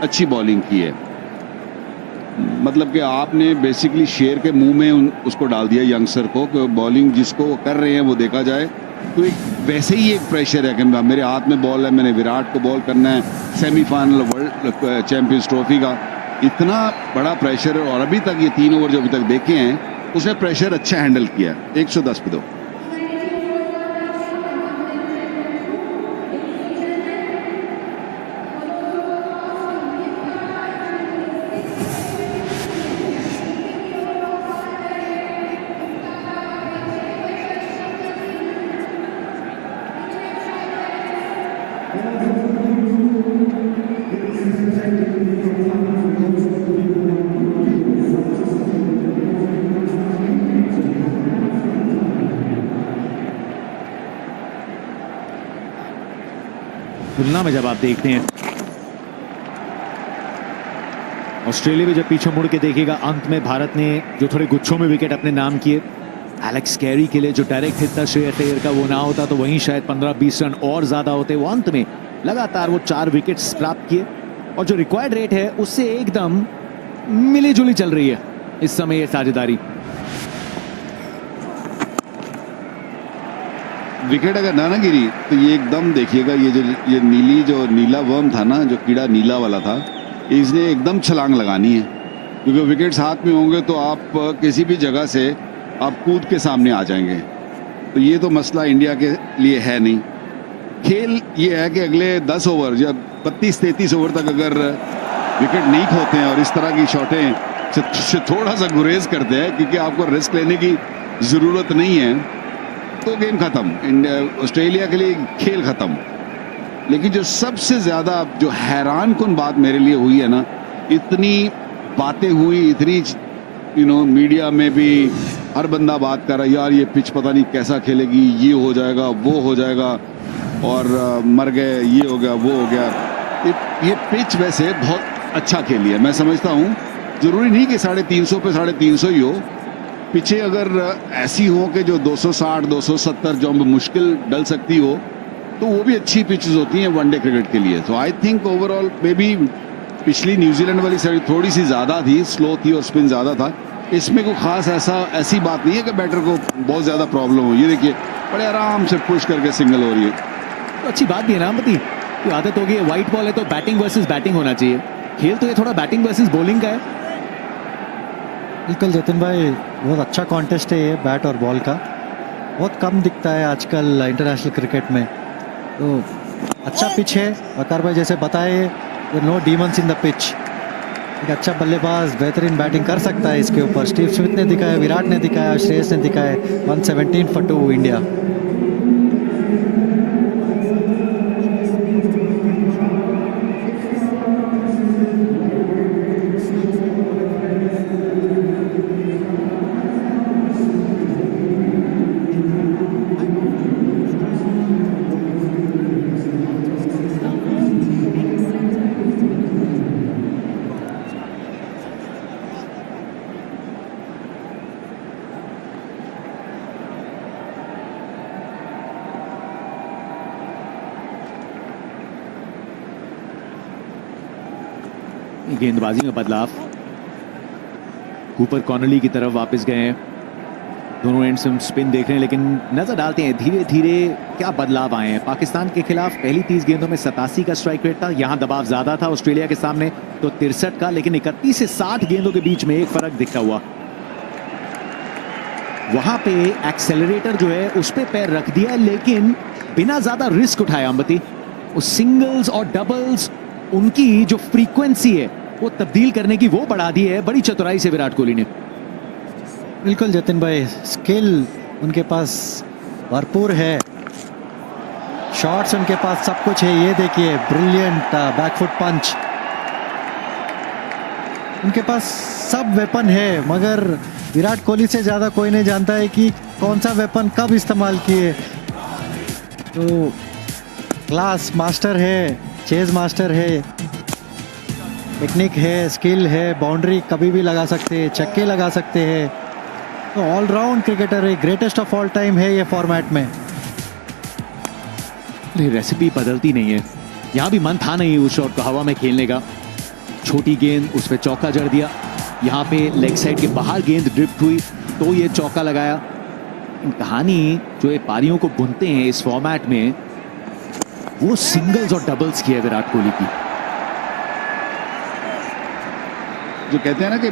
अच्छी बॉलिंग की है। मतलब कि आपने बेसिकली शेर के मुंह में उसको डाल दिया यंगस्टर को, कि बॉलिंग जिसको वो कर रहे हैं वो देखा जाए तो एक वैसे ही एक प्रेशर है कि मेरे हाथ में बॉल है, मैंने विराट को बॉल करना है, सेमीफाइनल वर्ल्ड चैंपियंस ट्रॉफी का, इतना बड़ा प्रेशर है। और अभी तक ये 3 ओवर जो अभी तक देखे हैं उसने प्रेशर अच्छा हैंडल किया। 110 पे 2। तुलना में जब आप देखते हैं, ऑस्ट्रेलिया भी जब पीछे मुड़ के देखेगा, अंत में भारत ने जो थोड़े गुच्छों में विकेट अपने नाम किए, एलेक्स कैरी के लिए जो डायरेक्ट हिट था श्रेयस अय्यर का, वो ना होता तो वहीं शायद 15-20 रन और ज्यादा होते। वो अंत में लगातार वो 4 विकेट्स प्राप्त किए और जो रिक्वायर्ड रेट है उससे एकदम मिली जुली चल रही है इस समय ये साझेदारी। विकेट अगर ना गिरी तो ये एकदम देखिएगा, ये नीला वर्म था ना, जो कीड़ा नीला वाला था, इसने एकदम छलांग लगानी है, क्योंकि विकेट्स हाथ में होंगे तो आप किसी भी जगह से आप कूद के सामने आ जाएंगे। तो ये तो मसला इंडिया के लिए है नहीं। खेल ये है कि अगले 10 ओवर या 32-33 ओवर तक अगर विकेट नहीं खोते हैं और इस तरह की शॉटें से थोड़ा सा गुरेज करते हैं, क्योंकि आपको रिस्क लेने की ज़रूरत नहीं है, तो गेम ख़त्म, ऑस्ट्रेलिया के लिए खेल ख़त्म। लेकिन जो सबसे ज़्यादा जो हैरान कुन बात मेरे लिए हुई है ना, इतनी बातें हुई, इतनी मीडिया में भी हर बंदा बात कर रहा है, यार ये पिच पता नहीं कैसा खेलेगी, ये हो जाएगा वो हो जाएगा, और मर गए, ये हो गया वो हो गया। ये पिच वैसे बहुत अच्छा खेली है, मैं समझता हूँ। ज़रूरी नहीं कि 350 पे 350 ही हो, पिछे अगर ऐसी हो कि जो 260 270 जो मुश्किल डल सकती हो, तो वो भी अच्छी पिचेस होती हैं वनडे क्रिकेट के लिए। तो I think overall may be पिछली न्यूजीलैंड वाली साइड थोड़ी सी ज़्यादा थी, स्लो थी और स्पिन ज़्यादा था। इसमें कोई खास ऐसी बात नहीं है कि बैटर को बहुत ज़्यादा प्रॉब्लम हो। ये देखिए बड़े आराम से पुश करके सिंगल हो रही है। तो अच्छी बात भी है ना अमपति, तो आदत होगी है, व्हाइट बॉल है तो बैटिंग वर्सेस बैटिंग होना चाहिए। खेल तो ये थोड़ा बैटिंग वर्सेस बॉलिंग का है। बिल्कुल जतिन भाई, बहुत अच्छा कॉन्टेस्ट है ये बैट और बॉल का, बहुत कम दिखता है आजकल इंटरनेशनल क्रिकेट में। तो अच्छा पिच है, वकार भाई जैसे बताए, no demons in the pitch. एक अच्छा बल्लेबाज बेहतरीन बैटिंग कर सकता है इसके ऊपर। स्टीव स्मिथ ने दिखाया, विराट ने दिखाया, श्रेयस ने दिखाया। 117 for 2 इंडिया। गेंदबाजी में बदलाव, कूपर कॉनली की तरफ वापस गए हैं। दोनों एंड से स्पिन देख रहे हैं, लेकिन नजर डालते हैं धीरे धीरे क्या बदलाव आए हैं। पाकिस्तान के खिलाफ पहली 30 गेंदों में 87 का स्ट्राइक रेट था, यहां दबाव ज्यादा था ऑस्ट्रेलिया के सामने तो 63 का, लेकिन 31 से 60 गेंदों के बीच में एक फर्क दिखता हुआ। वहां पे एक्सेलरेटर जो है उस पे पैर रख दिया, लेकिन बिना ज्यादा रिस्क उठाया अमपति। उस सिंगल्स और डबल्स उनकी जो फ्रीक्वेंसी है वो तब्दील करने की वो बढ़ा दी है बड़ी चतुराई से विराट कोहली ने। बिल्कुल जतिन भाई, स्किल उनके पास भरपूर है, शॉट्स उनके पास सब कुछ है। ये देखिए ब्रिलियंट बैकफुट पंच, उनके पास सब वेपन है, मगर विराट कोहली से ज्यादा कोई नहीं जानता है कि कौन सा वेपन कब इस्तेमाल किए। तो क्लास मास्टर है, चेज मास्टर है, टेक्निक है, स्किल है, बाउंड्री कभी भी लगा सकते हैं, छक्के लगा सकते हैं। तो ऑलराउंड क्रिकेटर है, ग्रेटेस्ट ऑफ ऑल टाइम है ये फॉर्मेट में। रेसिपी बदलती नहीं है, यहाँ भी मन था नहीं उस शॉट को हवा में खेलने का। छोटी गेंद, उस पर चौका जड़ दिया, यहाँ पे लेग साइड के बाहर गेंद ड्रिफ्ट हुई तो ये चौका लगाया। कहानी जो ये पारियों को बुनते हैं इस फॉर्मेट में, वो सिंगल्स और डबल्स की है विराट कोहली की। जो कहते हैं ना कि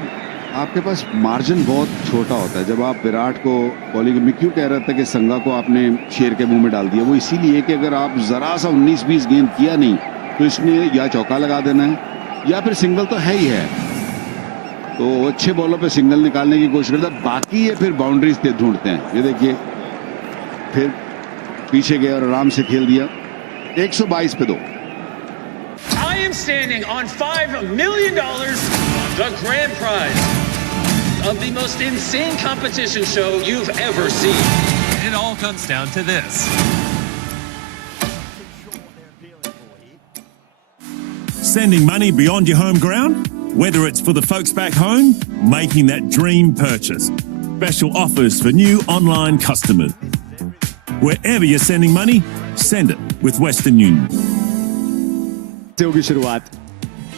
आपके पास मार्जिन बहुत छोटा होता है। जब आप विराट को कोहली को, मैं क्यों कह रहा था कि संगा को आपने शेर के मुंह में डाल दिया, वो इसीलिए कि अगर आप जरा सा 19-20 गेंद किया नहीं तो इसने या चौका लगा देना है या फिर सिंगल तो है ही है। तो अच्छे बॉलों पे सिंगल निकालने की कोशिश करता है, बाकी ये फिर बाउंड्रीज ढूंढते हैं। ये देखिए फिर पीछे गए और आराम से खेल दिया। 122 पे 2। I am standing on $5 million, the grand prize of the most insane competition show you've ever seen. It all comes down to this. sending money beyond your home ground? Whether it's for the folks back home, making that dream purchase. Special offers for new online customers. Wherever you're sending money, send it with Western Union. से होगी शुरुआत।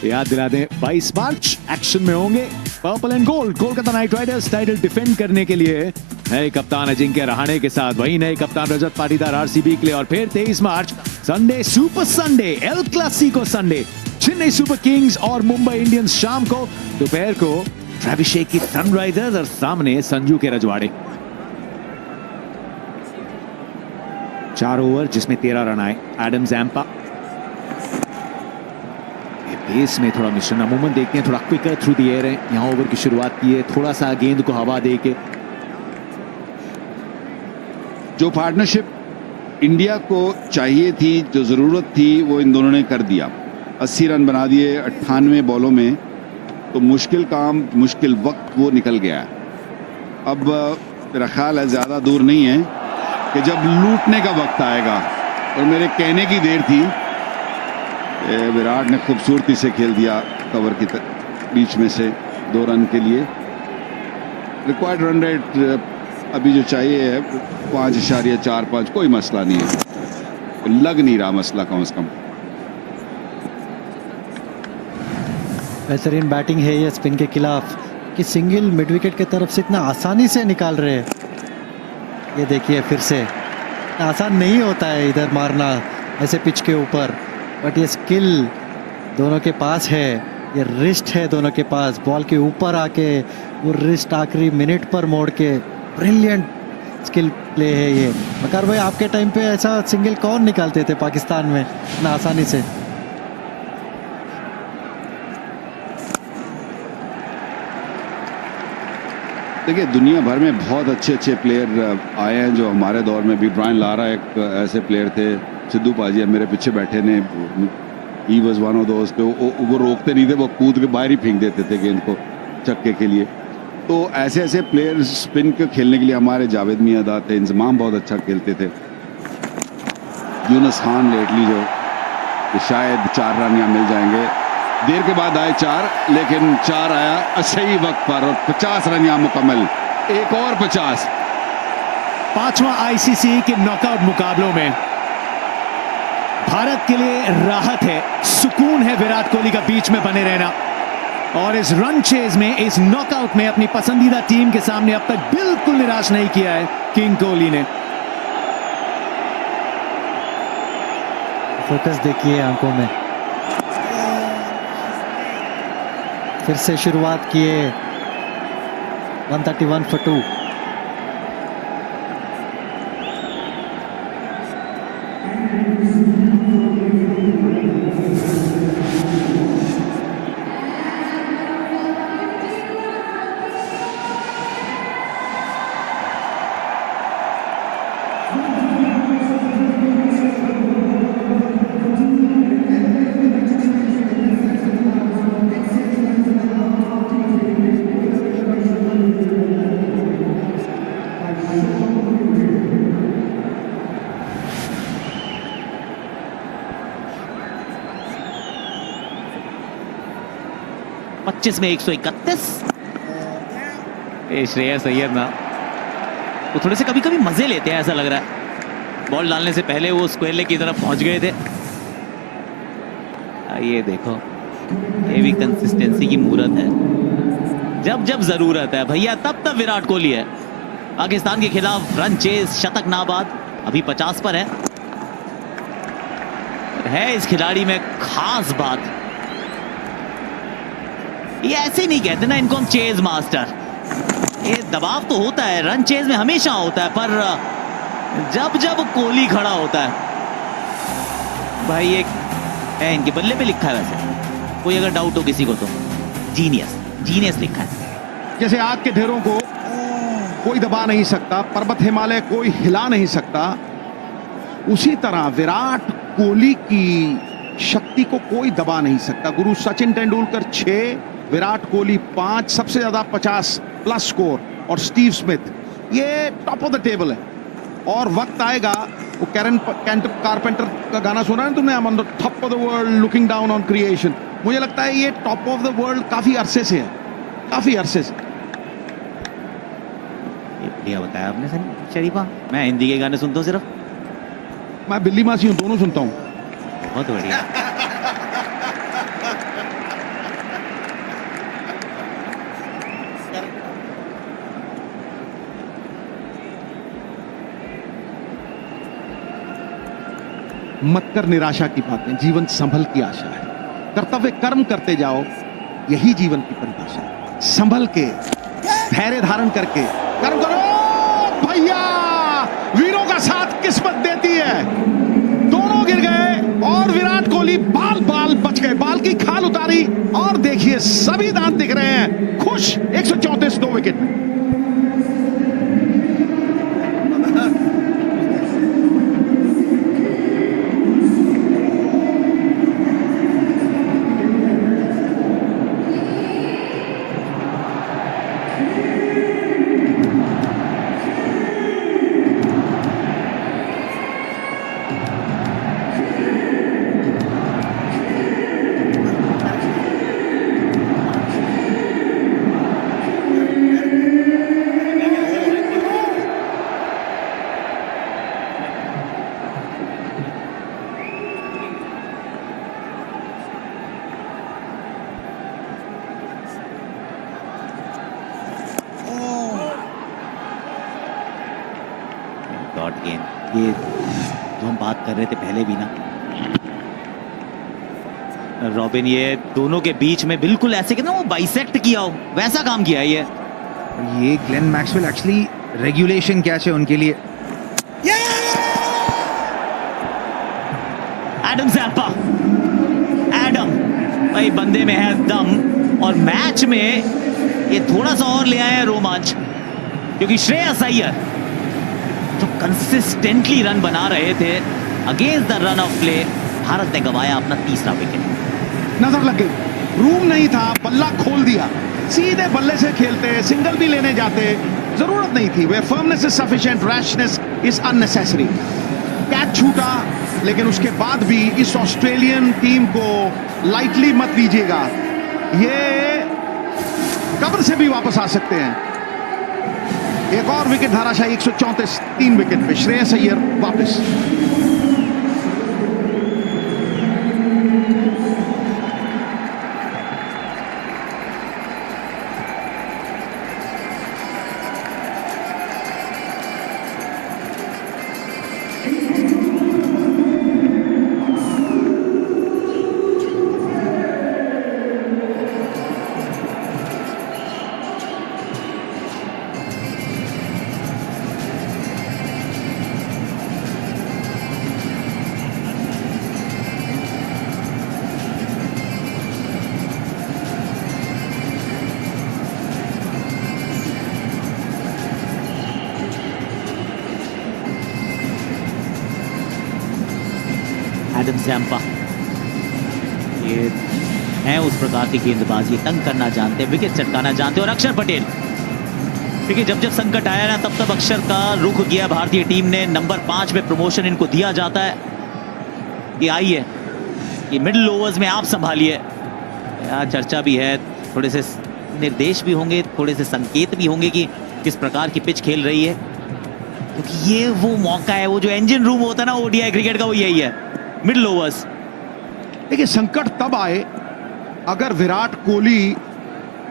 याद दिला दें 22 मार्च action में होंगे purple and gold. Kolkata night Riders title defend करने के लिए नए कप्तान अजिंक्य रहाणे के साथ वही नए कप्तान रजत पाटीदार आरसीबी के लिए। और फिर 23 March Sunday super Sunday El Clasico Sunday Chennai Super Kings और मुंबई इंडियंस शाम को दोपहर को ट्रेविशेक की सनराइजर्स और सामने संजू के रजवाड़े। 4 ओवर जिसमें 13 रन आए। एडम जैम्पा पेस में थोड़ा मिश्रण अमूमन देखते हैं थोड़ा क्विकर थ्रू द एयर है। यहां ओवर की शुरुआत की है थोड़ा सा गेंद को हवा दे के। जो पार्टनरशिप इंडिया को चाहिए थी, जो जरूरत थी, वो इन दोनों ने कर दिया। 80 रन बना दिए 98 बॉलों में। तो मुश्किल काम, मुश्किल वक्त वो निकल गया। अब मेरा ख्याल है ज्यादा दूर नहीं है कि जब लूटने का वक्त आएगा। और मेरे कहने की देर थी। विराट ने खूबसूरती से खेल दिया कवर की बीच में से 2 रन के लिए। रिक्वायर्ड रन रेट अभी जो चाहिए है 5.45, कोई मसला नहीं है, लग नहीं रहा मसला कम से कम। बेहतरीन बैटिंग है ये स्पिन के खिलाफ कि सिंगल मिड विकेट की तरफ से इतना आसानी से निकाल रहे हैं। ये देखिए फिर से आसान नहीं होता है इधर मारना ऐसे पिच के ऊपर, बट ये स्किल दोनों के पास है, ये रिस्ट है दोनों के पास। बॉल के ऊपर आके वो रिस्ट आखिरी मिनट पर मोड़ के ब्रिलियंट स्किल प्ले है ये। मगर भाई आपके टाइम पे ऐसा सिंगल कौन निकालते थे पाकिस्तान में इतना आसानी से? देखिए दुनिया भर में बहुत अच्छे अच्छे प्लेयर आए हैं जो हमारे दौर में भी। ब्रायन लारा एक ऐसे प्लेयर थे। सिद्धू पाजी मेरे पीछे बैठे ने, he was one of those पे। वो रोकते नहीं थे, वो कूद के बाहर ही फेंक देते थे गेंद को छक्के के लिए। तो ऐसे ऐसे प्लेयर्स स्पिन के खेलने के लिए हमारे जावेद मियां थे। इंजमाम बहुत अच्छा खेलते थे। यूनुस खान लेटली जो शायद 4 रन यहाँ मिल जाएंगे। देर के बाद आए 4, लेकिन 4 आया सही वक्त पर और 50 रन यहाँ मुकम्मल। एक और 50। 5वां आईसीसी के नॉकआउट मुकाबलों में भारत के लिए राहत है, सुकून है विराट कोहली का बीच में बने रहना। और इस रन चेज में, इस नॉकआउट में अपनी पसंदीदा टीम के सामने अब तक बिल्कुल निराश नहीं किया है किंग कोहली ने। फोकस देखिए आंखों में। फिर से शुरुआत किए 131 for 2। में 131। श्रेयस अय्यर ना वो थोड़े से कभी कभी मजे लेते हैं, ऐसा लग रहा है। बॉल डालने से पहले वो स्क्वायर लेग की तरफ पहुंच गए थे। ये देखो, ये भी कंसिस्टेंसी की मूरत है। जब जब जरूरत है भैया तब तब विराट कोहली है। पाकिस्तान के खिलाफ रन चेज शतक नाबाद, अभी 50 पर है इस खिलाड़ी में खास बात। ये ऐसे नहीं कहते ना इनको हम चेज मास्टर। ये दबाव तो होता है, रन चेज में हमेशा होता है, पर जब जब कोहली खड़ा होता है भाई, एक है इनके बल्ले पे लिखा है। वैसे कोई अगर डाउट हो किसी को तो जीनियस लिखा है। जैसे आग के ढेरों को कोई दबा नहीं सकता, पर्वत हिमालय कोई हिला नहीं सकता, उसी तरह विराट कोहली की शक्ति को कोई दबा नहीं सकता। गुरु सचिन तेंदुलकर 6, विराट कोहली 5, सबसे ज्यादा 50 प्लस स्कोर, और स्टीव स्मिथ ये टॉप ऑफ द टेबल है। और वक्त आएगा, वो कैरन कारपेंटर का गाना सुना है तुमने, I am on the top of the world looking down on creation. मुझे लगता है ये टॉप ऑफ द वर्ल्ड काफी अरसे से है, काफी अरसे से। ये बढ़िया बताया आपने सर शरीफा। मैं हिंदी के गाने सुनता हूँ सिर्फ। मैं बिल्ली मासी हूँ, दोनों सुनता हूँ। बहुत बढ़िया। मत कर निराशा की बातें, जीवन संभल की आशा है। कर्तव्य कर्म करते जाओ, यही जीवन की परिभाषा है। संभल के, धैर्य धारण करके कर्म करो भैया। वीरों का साथ किस्मत देती है। दोनों गिर गए और विराट कोहली बाल बाल बच गए, बाल की खाल उतारी और देखिए सभी दांत दिख रहे हैं। खुश 134 2 विकेट में। डॉट गेंद, ये जो हम बात कर रहे थे पहले भी ना रॉबिन, ये दोनों के बीच में बिल्कुल ऐसे कि ना वो बाइसेक्ट किया हो वैसा काम किया है ये। ये Glenn Maxwell actually regulation catch है उनके लिए। एडम ज़ैम्पा, एडम भाई बंदे में है दम और मैच में ये थोड़ा सा और ले आए हैं रोमांच, क्योंकि श्रेयस अय्यर जो कंसिस्टेंटली रन बना रहे थे against the run of play, Bharat ने गंवाया अपना तीसरा विकेट। नजर लग गई, रूम नहीं था, बल्ला खोल दिया, सीधे बल्ले से खेलते, सिंगल भी लेने जाते, जरूरत नहीं थी। Where firmness is sufficient, rashness is unnecessary. Catch छूटा, लेकिन उसके बाद भी इस ऑस्ट्रेलियन टीम को लाइटली मत लीजिएगा, ये कब्र से भी वापस आ सकते हैं। एक और विकेट धाराशाही 134 3 विकेट पे श्रेयस अय्यर वापस। एडम ज़ैम्पा ये हैं उस प्रकार की गेंदबाज, ये तंग करना जानते हैं, विकेट चटकाना जानते हैं। और अक्षर पटेल, देखिए जब जब संकट आया ना तब तब अक्षर का रुख किया भारतीय टीम ने। नंबर 5 में प्रमोशन इनको दिया जाता है। ये आई है, ये मिडिल ओवर्स में आप संभालिए। यहाँ चर्चा भी है, थोड़े से निर्देश भी होंगे, थोड़े से संकेत भी होंगे कि किस प्रकार की पिच खेल रही है, क्योंकि ये वो मौका है, वो जो इंजन रूम होता है ना ओडीआई क्रिकेट का, वो यही है, मिडिल ओवर्स। देखिए संकट तब आए अगर विराट कोहली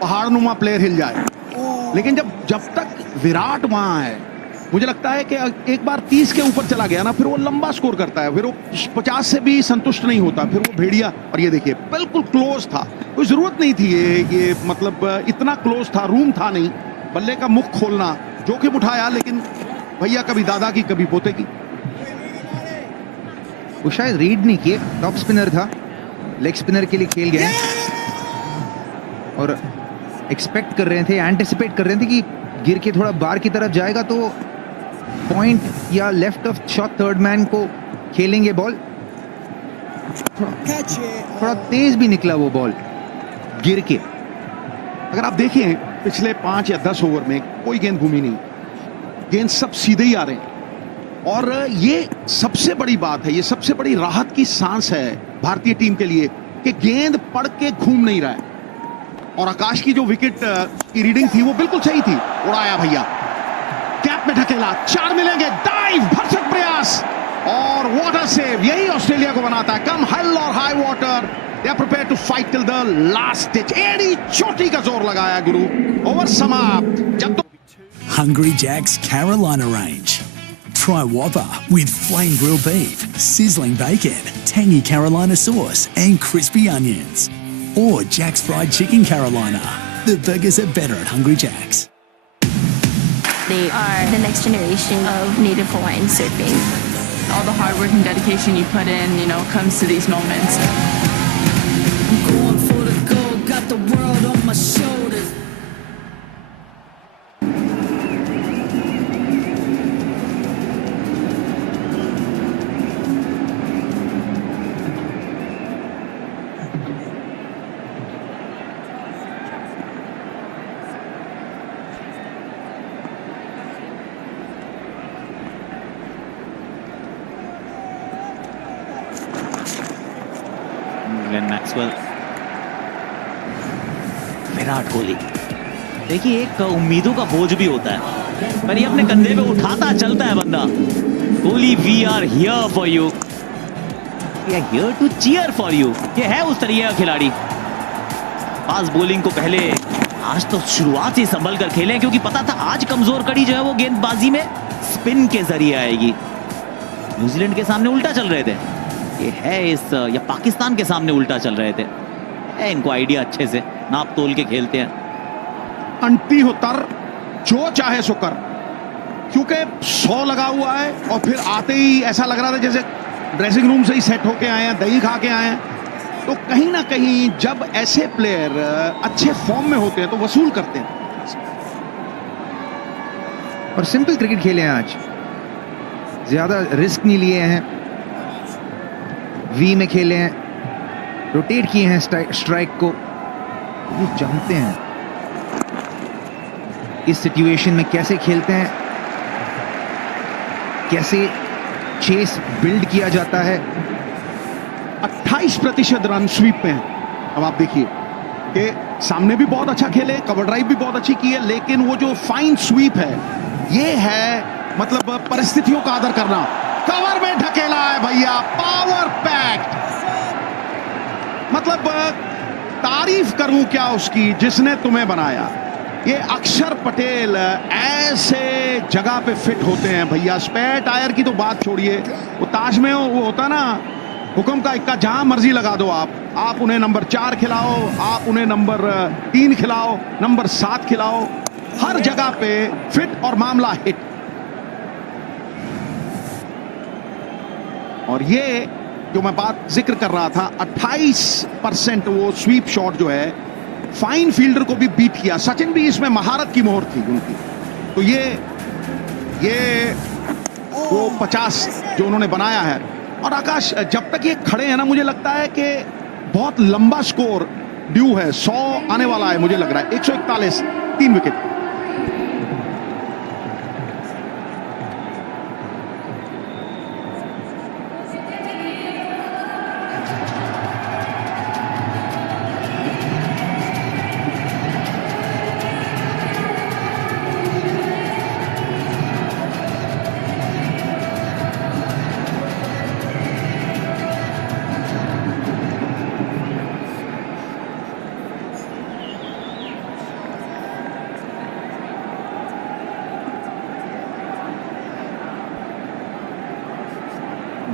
पहाड़नुमा प्लेयर हिल जाए, लेकिन जब तक विराट वहां है, मुझे लगता है कि एक बार 30 के ऊपर चला गया ना, फिर वो लंबा स्कोर करता है, फिर वो 50 से भी संतुष्ट नहीं होता, फिर वो भेड़िया। और ये देखिए बिल्कुल क्लोज था, कोई जरूरत नहीं थी, ये मतलब इतना क्लोज था, रूम था नहीं बल्ले का मुख खोलना। जोखिम उठाया, लेकिन भैया कभी दादा की कभी पोते की। वो शायद रीड नहीं किए, टॉप स्पिनर था, लेग स्पिनर के लिए खेल गए और एक्सपेक्ट कर रहे थे, एंटिसिपेट कर रहे थे कि गिर के थोड़ा बार की तरफ जाएगा तो पॉइंट या left of shot third man को खेलेंगे बॉल। थोड़ा तेज भी निकला वो बॉल गिर के। अगर आप देखें पिछले 5 या 10 ओवर में कोई गेंद घूमी नहीं, गेंद सब सीधे ही आ रहे हैं। और ये सबसे बड़ी बात है, ये सबसे बड़ी राहत की सांस है भारतीय टीम के लिए कि गेंद पड़ के घूम नहीं रहा है। और आकाश की जो विकेट की रीडिंग थी वो बिल्कुल सही थी। उड़ाया भैया, कैप में ढकेला, 4 मिलेंगे, डाइव, भरसक प्रयास और वाटर सेव। यही ऑस्ट्रेलिया को बनाता है। कम हिल और high water, they are prepared to fight till the last ditch. एड़ी चोटी का जोर लगाया गुरु। ओवर समाप्त। जब तो Hungry Jack's Carolina range. Try Whopper with flame grilled beef, sizzling bacon, tangy Carolina sauce, and crispy onions. Or Jack's Fried Chicken Carolina. The burgers are better at Hungry Jack's. They are the next generation of native Hawaiian surfing. All the hard work and dedication you put in, comes to these moments. I'm going for the gold, got the world on my shoulders. Glenn Maxwell, Virat Kohli. देखिए, एक उम्मीदों का बोझ भी होता है, पर ये अपने कंधे पे उठाता चलता है बंदा। Kohli, we are here for you, we are here to cheer for you. ये है उस तरीके का खिलाड़ी। फास्ट बॉलिंग को पहले आज तो शुरुआत ही संभल कर खेले, क्योंकि पता था आज कमजोर कड़ी जो है वो गेंदबाजी में स्पिन के जरिए आएगी। न्यूजीलैंड के सामने उल्टा चल रहे थे, ये है या पाकिस्तान के सामने उल्टा चल रहे थे। इनको आइडिया अच्छे से नाप तोल के खेलते हैं। अंटी हो तर, जो चाहे सो कर, क्योंकि 100 लगा हुआ है और फिर आते ही ऐसा लग रहा था जैसे ड्रेसिंग रूम से ही सेट होके आए हैं, दही खा के आए हैं। तो कहीं ना कहीं जब ऐसे प्लेयर अच्छे फॉर्म में होते हैं तो वसूल करते हैं। और सिंपल क्रिकेट खेले हैं आज, ज्यादा रिस्क नहीं लिए हैं, वी में खेले हैं, रोटेट किए हैं स्ट्राइक को। ये जानते हैं इस सिचुएशन में कैसे खेलते हैं, कैसे चेस बिल्ड किया जाता है। 28% रन स्वीप में है। अब आप देखिए कि सामने भी बहुत अच्छा खेले, कवर ड्राइव भी बहुत अच्छी की है, लेकिन वो जो फाइन स्वीप है, ये है मतलब परिस्थितियों का आदर करना। कवर में ढकेला है भैया, पावर पैक्ड। मतलब तारीफ करूं क्या उसकी जिसने तुम्हें बनाया। ये अक्षर पटेल ऐसे जगह पे फिट होते हैं भैया। स्पेयर टायर की तो बात छोड़िए, वो ताश में वो होता ना, हुक्म का इक्का, जहां मर्जी लगा दो आप उन्हें नंबर 4 खिलाओ, आप उन्हें नंबर 3 खिलाओ, नंबर 7 खिलाओ, हर जगह पे फिट और मामला हिट। और ये जो मैं बात जिक्र कर रहा था, 28% वो स्वीप शॉट जो है, फाइन फील्डर को भी बीट किया। सचिन भी इसमें महारत की मोहर थी उनकी। तो ये वो 50 जो उन्होंने बनाया है। और आकाश, जब तक ये खड़े हैं ना, मुझे लगता है कि बहुत लंबा स्कोर ड्यू है। 100 आने वाला है मुझे लग रहा है। 141, 3 विकेट।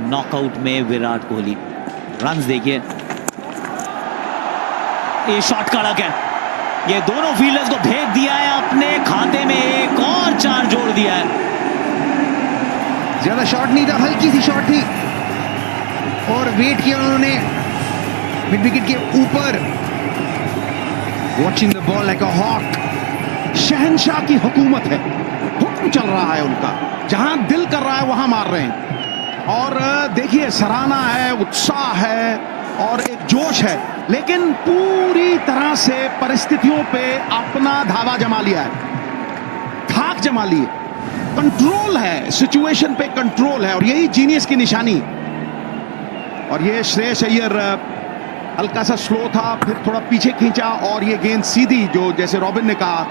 नॉकआउट में विराट कोहली। रन्स देखिए, ये शॉट कड़क है। ये दोनों फील्डर्स को भेज दिया है अपने खाते में, एक और 4 जोड़ दिया है। ज्यादा शॉट नहीं था, हल्की सी शॉट थी और वेट किया उन्होंने मिड विकेट के ऊपर। Watching the ball like a hawk. शहंशाह की हुकूमत है, हुक्म चल रहा है उनका, जहां दिल कर रहा है वहां मार रहे हैं। और देखिए, सराहना है, उत्साह है और एक जोश है, लेकिन पूरी तरह से परिस्थितियों पे अपना धावा जमा लिया है, धाक जमा लिए। कंट्रोल है, सिचुएशन पे कंट्रोल है, और यही जीनियस की निशानी। और ये श्रेयस अय्यर हल्का सा स्लो था, फिर थोड़ा पीछे खींचा और ये गेंद सीधी, जो जैसे रॉबिन ने कहा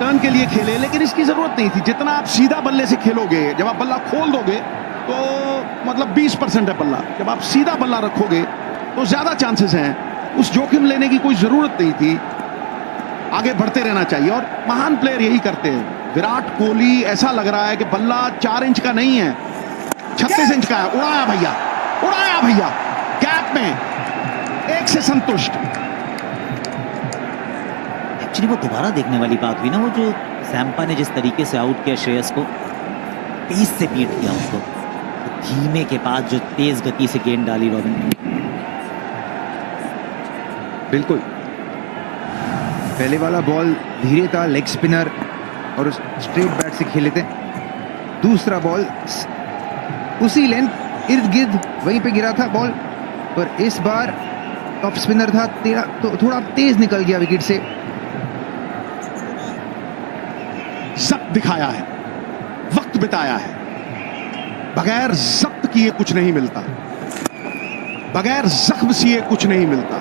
टर्न के लिए खेले, लेकिन इसकी जरूरत नहीं थी। जितना आप सीधा बल्ले से खेलोगे, जब आप बल्ला खोल दोगे तो मतलब 20% है बल्ला, जब आप सीधा बल्ला रखोगे तो ज्यादा चांसेस हैं। उस जोखिम लेने की कोई जरूरत नहीं थी, आगे बढ़ते रहना चाहिए और महान प्लेयर यही करते हैं। विराट कोहली ऐसा लग रहा है कि बल्ला 4 इंच का नहीं है, 36 इंच का है। उड़ाया भैया, उड़ाया भैया, गैप में 1 से संतुष्ट। एक्चुअली वो दोबारा देखने वाली बात हुई ना, वो जो सैम्पा ने जिस तरीके से आउट किया श्रेयस को, तेज से पीट दिया उसको, तो धीमे के बाद जो तेज गति से गेंद डाली रॉबिन ने। बिल्कुल, पहले वाला बॉल धीरे था, लेग स्पिनर और स्ट्रेट बैट से खेले थे। दूसरा बॉल उसी लेंथ इर्द गिर्द वहीं पे गिरा था बॉल, पर इस बार टॉप स्पिनर था, तो थोड़ा तेज निकल गया विकेट से। जब्त दिखाया है, वक्त बिताया है। बगैर जब्त किए कुछ नहीं मिलता, बगैर जख्म सिए कुछ नहीं मिलता।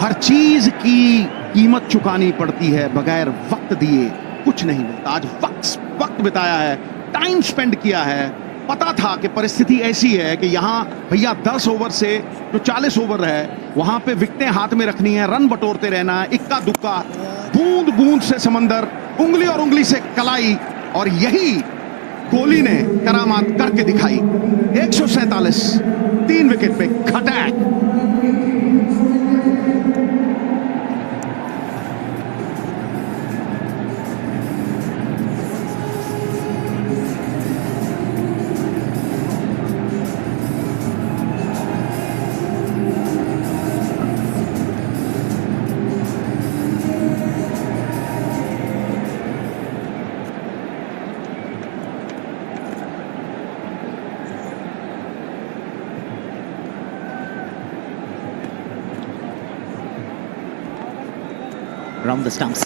हर चीज की कीमत चुकानी पड़ती है, बगैर वक्त दिए कुछ नहीं मिलता। आज वक्त बिताया है, टाइम स्पेंड किया है। पता था कि परिस्थिति ऐसी है कि यहां भैया 10 ओवर से जो 40 ओवर है, वहां पे विकेटें हाथ में रखनी है, रन बटोरते रहना है, इक्का दुक्का, बूंद बूंद से समंदर, उंगली और उंगली से कलाई, और यही कोहली ने करामात करके दिखाई। 147, 3 विकेट पे खटैक। Around the stumps.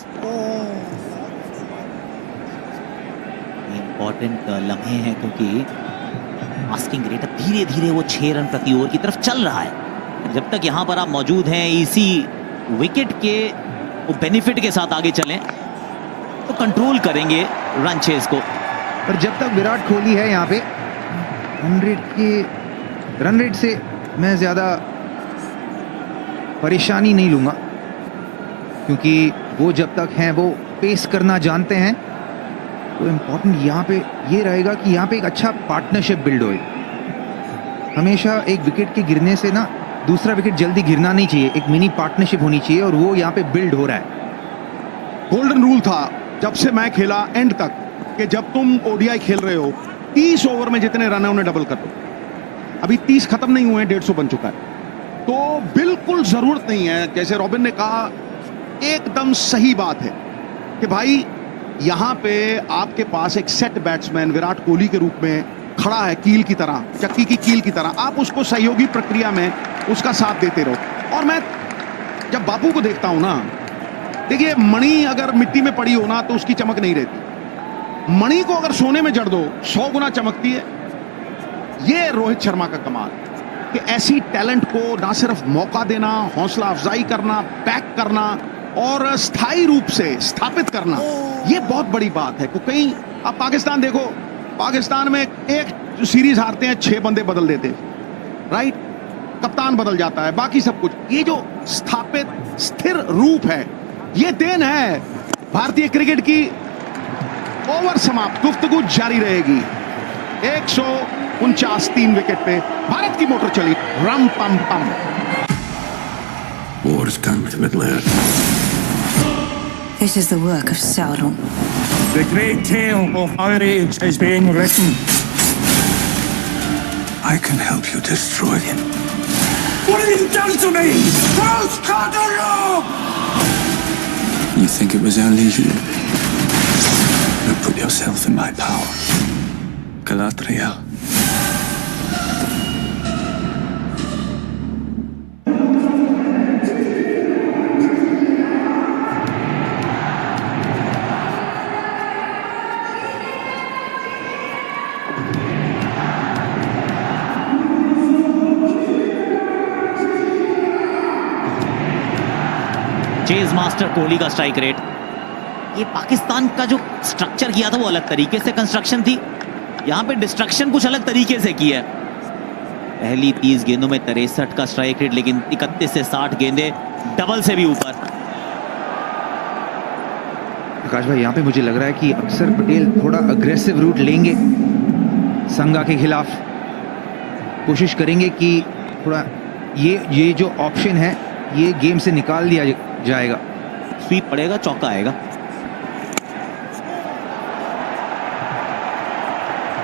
इंपॉर्टेंट लम्हे हैं क्योंकि आस्किंग रेट धीरे धीरे वो 6 रन प्रति ओवर की तरफ चल रहा है। जब तक यहां पर आप मौजूद हैं, इसी विकेट के वो बेनिफिट के साथ आगे चलें तो कंट्रोल करेंगे रन चेज को। पर जब तक विराट कोहली है यहाँ पे, रन रेट से मैं ज्यादा परेशानी नहीं लूंगा, क्योंकि वो जब तक हैं वो पेस करना जानते हैं। तो इम्पोर्टेंट यहाँ पे ये रहेगा कि यहाँ पे एक अच्छा पार्टनरशिप बिल्ड होए। हमेशा एक विकेट के गिरने से ना दूसरा विकेट जल्दी गिरना नहीं चाहिए, एक मिनी पार्टनरशिप होनी चाहिए, और वो यहाँ पे बिल्ड हो रहा है। गोल्डन रूल था जब से मैं खेला एंड तक कि जब तुम ओडीआई खेल रहे हो, 30 ओवर में जितने रन है उन्हें डबल कर दो। अभी 30 खत्म नहीं हुए हैं, 150 बन चुका है। तो बिल्कुल जरूरत नहीं है, जैसे रॉबिन ने कहा, एकदम सही बात है कि भाई यहां पे आपके पास एक सेट बैट्समैन विराट कोहली के रूप में खड़ा है, कील की तरह, चक्की की कील की तरह। आप उसको सहयोगी प्रक्रिया में उसका साथ देते रहो। और मैं जब बापू को देखता हूं ना, देखिए मणि अगर मिट्टी में पड़ी हो ना तो उसकी चमक नहीं रहती, मणि को अगर सोने में जड़ दो 100 गुना चमकती है। ये रोहित शर्मा का कमाल कि ऐसी टैलेंट को ना सिर्फ मौका देना, हौसला अफजाई करना, बैक करना और स्थायी रूप से स्थापित करना, ये बहुत बड़ी बात है। कहीं आप पाकिस्तान देखो, पाकिस्तान में एक सीरीज हारते हैं, 6 बंदे बदल देते हैं, राइट, कप्तान बदल जाता है, बाकी सब कुछ। ये जो स्थापित स्थिर रूप है, ये देन है भारतीय क्रिकेट की। ओवर समाप्त, गुफ्तगू जारी रहेगी। 149, 3 विकेट पे भारत की मोटर चली, रम पम पम। War's come to Middle-earth. This is the work of Sauron. The great tale of our age is being written. I can help you destroy him. What have you done to me? Bruce Cardinal! You think it was only you? You put yourself in my power. Galadriel. Chase master Kohli का strike rate. ये पाकिस्तान का जो structure किया था वो अलग तरीके से कंस्ट्रक्शन थी, यहाँ पे डिस्ट्रक्शन कुछ अलग तरीके से की है। पहली 30 गेंदों में 63 का स्ट्राइक रेट, लेकिन 31 से 60 गेंदे डबल से भी ऊपर। प्रकाश भाई, यहाँ पे मुझे लग रहा है कि अक्षर पटेल थोड़ा अग्रेसिव रूट लेंगे संगा के खिलाफ, कोशिश करेंगे कि थोड़ा ये जो ऑप्शन है ये गेम से निकाल दिया जाएगा। स्वीप पड़ेगा, चौका आएगा।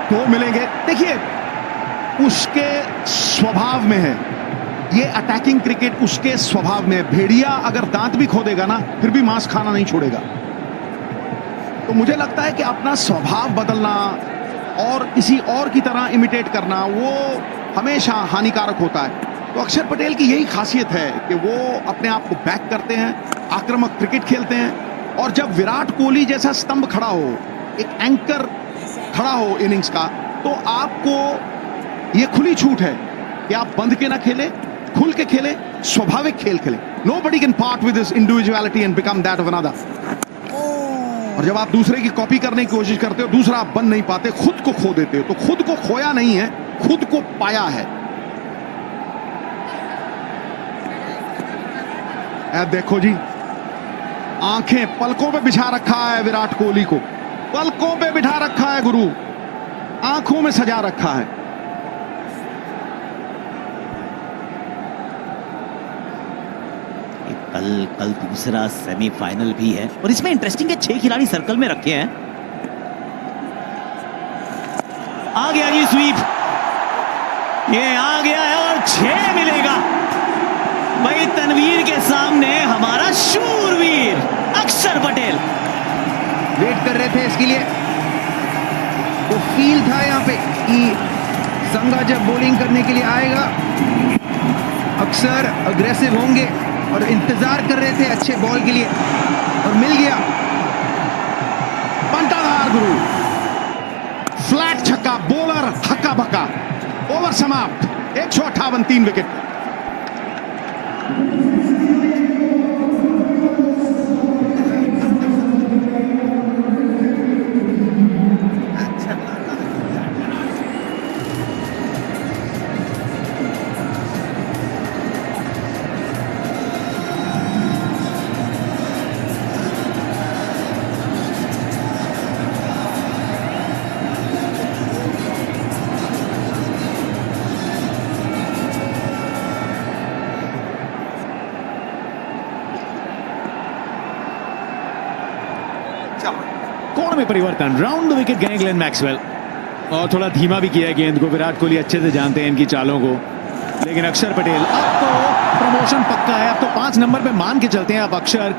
तो मिलेंगे, देखिए उसके स्वभाव में है ये अटैकिंग क्रिकेट, उसके स्वभाव में। भेड़िया अगर दांत भी खो देगा ना फिर भी मांस खाना नहीं छोड़ेगा। तो मुझे लगता है कि अपना स्वभाव बदलना और किसी और की तरह इमिटेट करना वो हमेशा हानिकारक होता है। तो अक्षर पटेल की यही खासियत है कि वो अपने आप को बैक करते हैं, आक्रामक क्रिकेट खेलते हैं। और जब विराट कोहली जैसा स्तंभ खड़ा हो, एक एंकर खड़ा हो इनिंग्स का, तो आपको ये खुली छूट है कि आप बंद के ना खेले, खुल के खेले, स्वाभाविक खेल खेले। Nobody can part with his individuality and become that of another। और जब आप दूसरे की कॉपी करने की कोशिश करते हो, दूसरा आप बन नहीं पाते, खुद को खो देते हो। तो खुद को खोया नहीं है, खुद को पाया है। देखो जी, आंखें पलकों पे बिछा रखा है विराट कोहली को, पलकों पे बिठा रखा है गुरु, आंखों में सजा रखा है। कल दूसरा सेमीफाइनल भी है और इसमें इंटरेस्टिंग है, 6 खिलाड़ी सर्कल में रखे हैं। आ गया जी स्वीप, ये आ गया है और 6 मिलेगा भाई। तनवीर के सामने हमारा शूरवीर अक्षर पटेल वेट कर रहे थे इसके लिए। तो फील था यहाँ पे कि संगा जब बॉलिंग करने के लिए आएगा अक्षर अग्रेसिव होंगे, और इंतजार कर रहे थे अच्छे बॉल के लिए, और मिल गया। पंटाधार गुरु, फ्लैट छक्का, बॉलर हक्का बक्का, ओवर समाप्त। 158, 3 विकेट। कोण में परिवर्तन, राउंड द विकेट गए ग्लेन मैक्सवेल, और थोड़ा धीमा भी किया है गेंद को। विराट कोहली अच्छे से जानते हैं इनकी चालों को, लेकिन अक्षर पटेल, अब तो प्रमोशन पक्का है। अब तो 5 नंबर पे मान के चलते हैं अब अक्षर।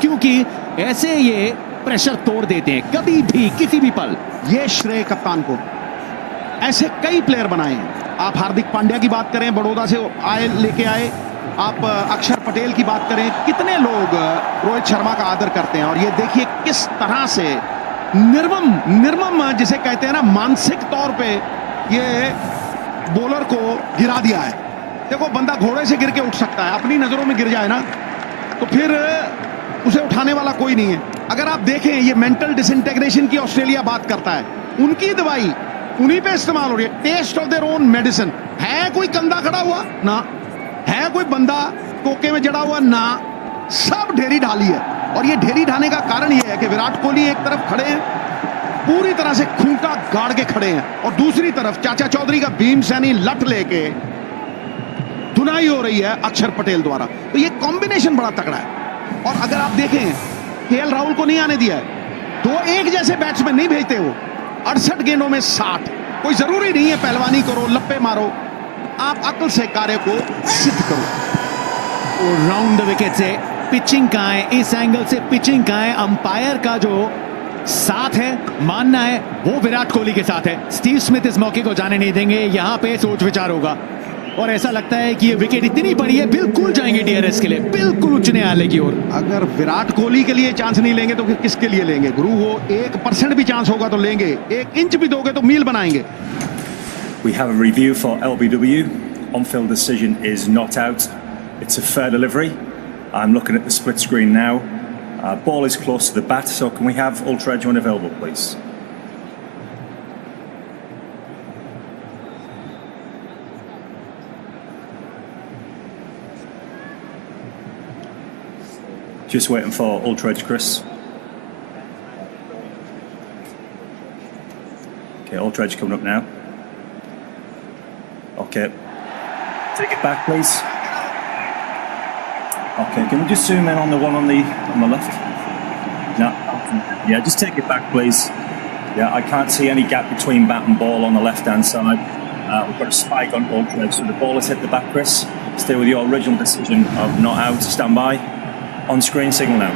क्योंकि ऐसे ये प्रेशर तोड़ देते हैं कभी भी, किसी भी पल। ये श्रेय कप्तान को, ऐसे कई प्लेयर बनाए हैं। आप हार्दिक पांड्या की बात करें, बड़ौदा से लेके आए, आप अक्षर पटेल की बात करें, कितने लोग रोहित शर्मा का आदर करते हैं। और ये देखिए किस तरह से निर्मम जिसे कहते हैं ना, मानसिक तौर पे ये बॉलर को गिरा दिया है। देखो, बंदा घोड़े से गिर के उठ सकता है, अपनी नजरों में गिर जाए ना तो फिर उसे उठाने वाला कोई नहीं है। अगर आप देखें, ये मेंटल डिसइंटेग्रेशन की ऑस्ट्रेलिया बात करता है, उनकी दवाई उन्हीं पे इस्तेमाल हो रही है। Taste of their own medicine. है कोई कंधा खड़ा हुआ ना, है कोई बंदा कोके में जड़ा हुआ ना, सब ढेरी ढाली है। और ये ढेरी ढाने का कारण ये है कि विराट कोहली एक तरफ खड़े हैं, पूरी तरह से खूंटा गाड़ के खड़े हैं, और दूसरी तरफ चाचा चौधरी का भीमसेनी लठ लेके धुनाई हो रही है अक्षर पटेल द्वारा। तो ये कॉम्बिनेशन बड़ा तगड़ा है। और अगर आप देखें, केएल राहुल को नहीं आने दिया है। 2 एक जैसे बैट्समैन नहीं भेजते वो, 68 गेंदों में 60। कोई जरूरी नहीं है पहलवानी करो, लप्पे मारो, आप अकल से कार्य को सिद्ध करो। राउंड द विकेट से पिचिंग कहाँ है, इस एंगल से पिचिंग कहाँ है, अंपायर का जो साथ है, मानना है वो विराट कोहली के साथ है। स्टीव स्मिथ इस मौके को जाने नहीं देंगे, यहां पे सोच विचार होगा। और ऐसा लगता है कि ये विकेट इतनी बड़ी है, बिल्कुल जाएंगे डीआरएस के लिए, बिल्कुल उच्च न्यायालय की ओर। अगर विराट कोहली के लिए चांस नहीं लेंगे तो फिर किसके लिए लेंगे गुरु? वो 1% भी चांस होगा तो लेंगे, 1 इंच भी दोगे तो मील बनाएंगे। We have a review for LBW. On-field decision is not out. It's a fair delivery. I'm looking at the split screen now. Ball is close to the bat, so can we have Ultra Edge when available, please? Just waiting for Ultra Edge, Chris. Okay, Ultra Edge coming up now. Okay. Take it back, please. Okay, can we just zoom in on the one on the left? No. Yeah, just take it back, please. Yeah, I can't see any gap between bat and ball on the left-hand side. We've got a spike on Ultra Edge, so the ball has hit the bat, Chris. Stay with your original decision of not out. Stand by. On screen signal now.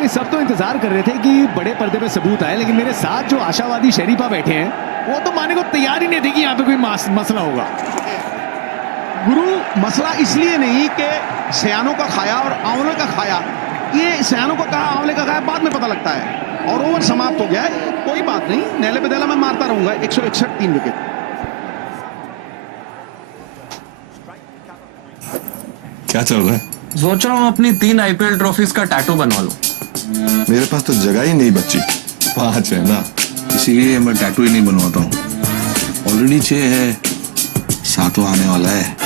ये सब तो इंतजार कर रहे थे कि बड़े पर्दे पे सबूत आए, लेकिन मेरे साथ जो आशावादी शरीफा बैठे हैं वो तो मानने को तैयार ही नहीं थे कि यहाँ पे कोई मसला होगा। गुरु, मसला इसलिए नहीं कि सयानों का खाया और आंवले का खाया, ये सयानों का कहा आंवले का खाया बाद में पता लगता है। और ओवर समाप्त हो गया है, कोई बात नहीं, नेले बेदेला मैं मारता रहूंगा। 161 3 विकेट। क्या चल रहा है? सोच रहा हूँ अपनी 3 IPL ट्रॉफीज का टैटू बनवा लूं। मेरे पास तो जगह ही नहीं बची, 5 है ना, इसीलिए मैं टैटू ही नहीं बनवाता हूँ। ऑलरेडी 6 है, 7वां आने वाला है।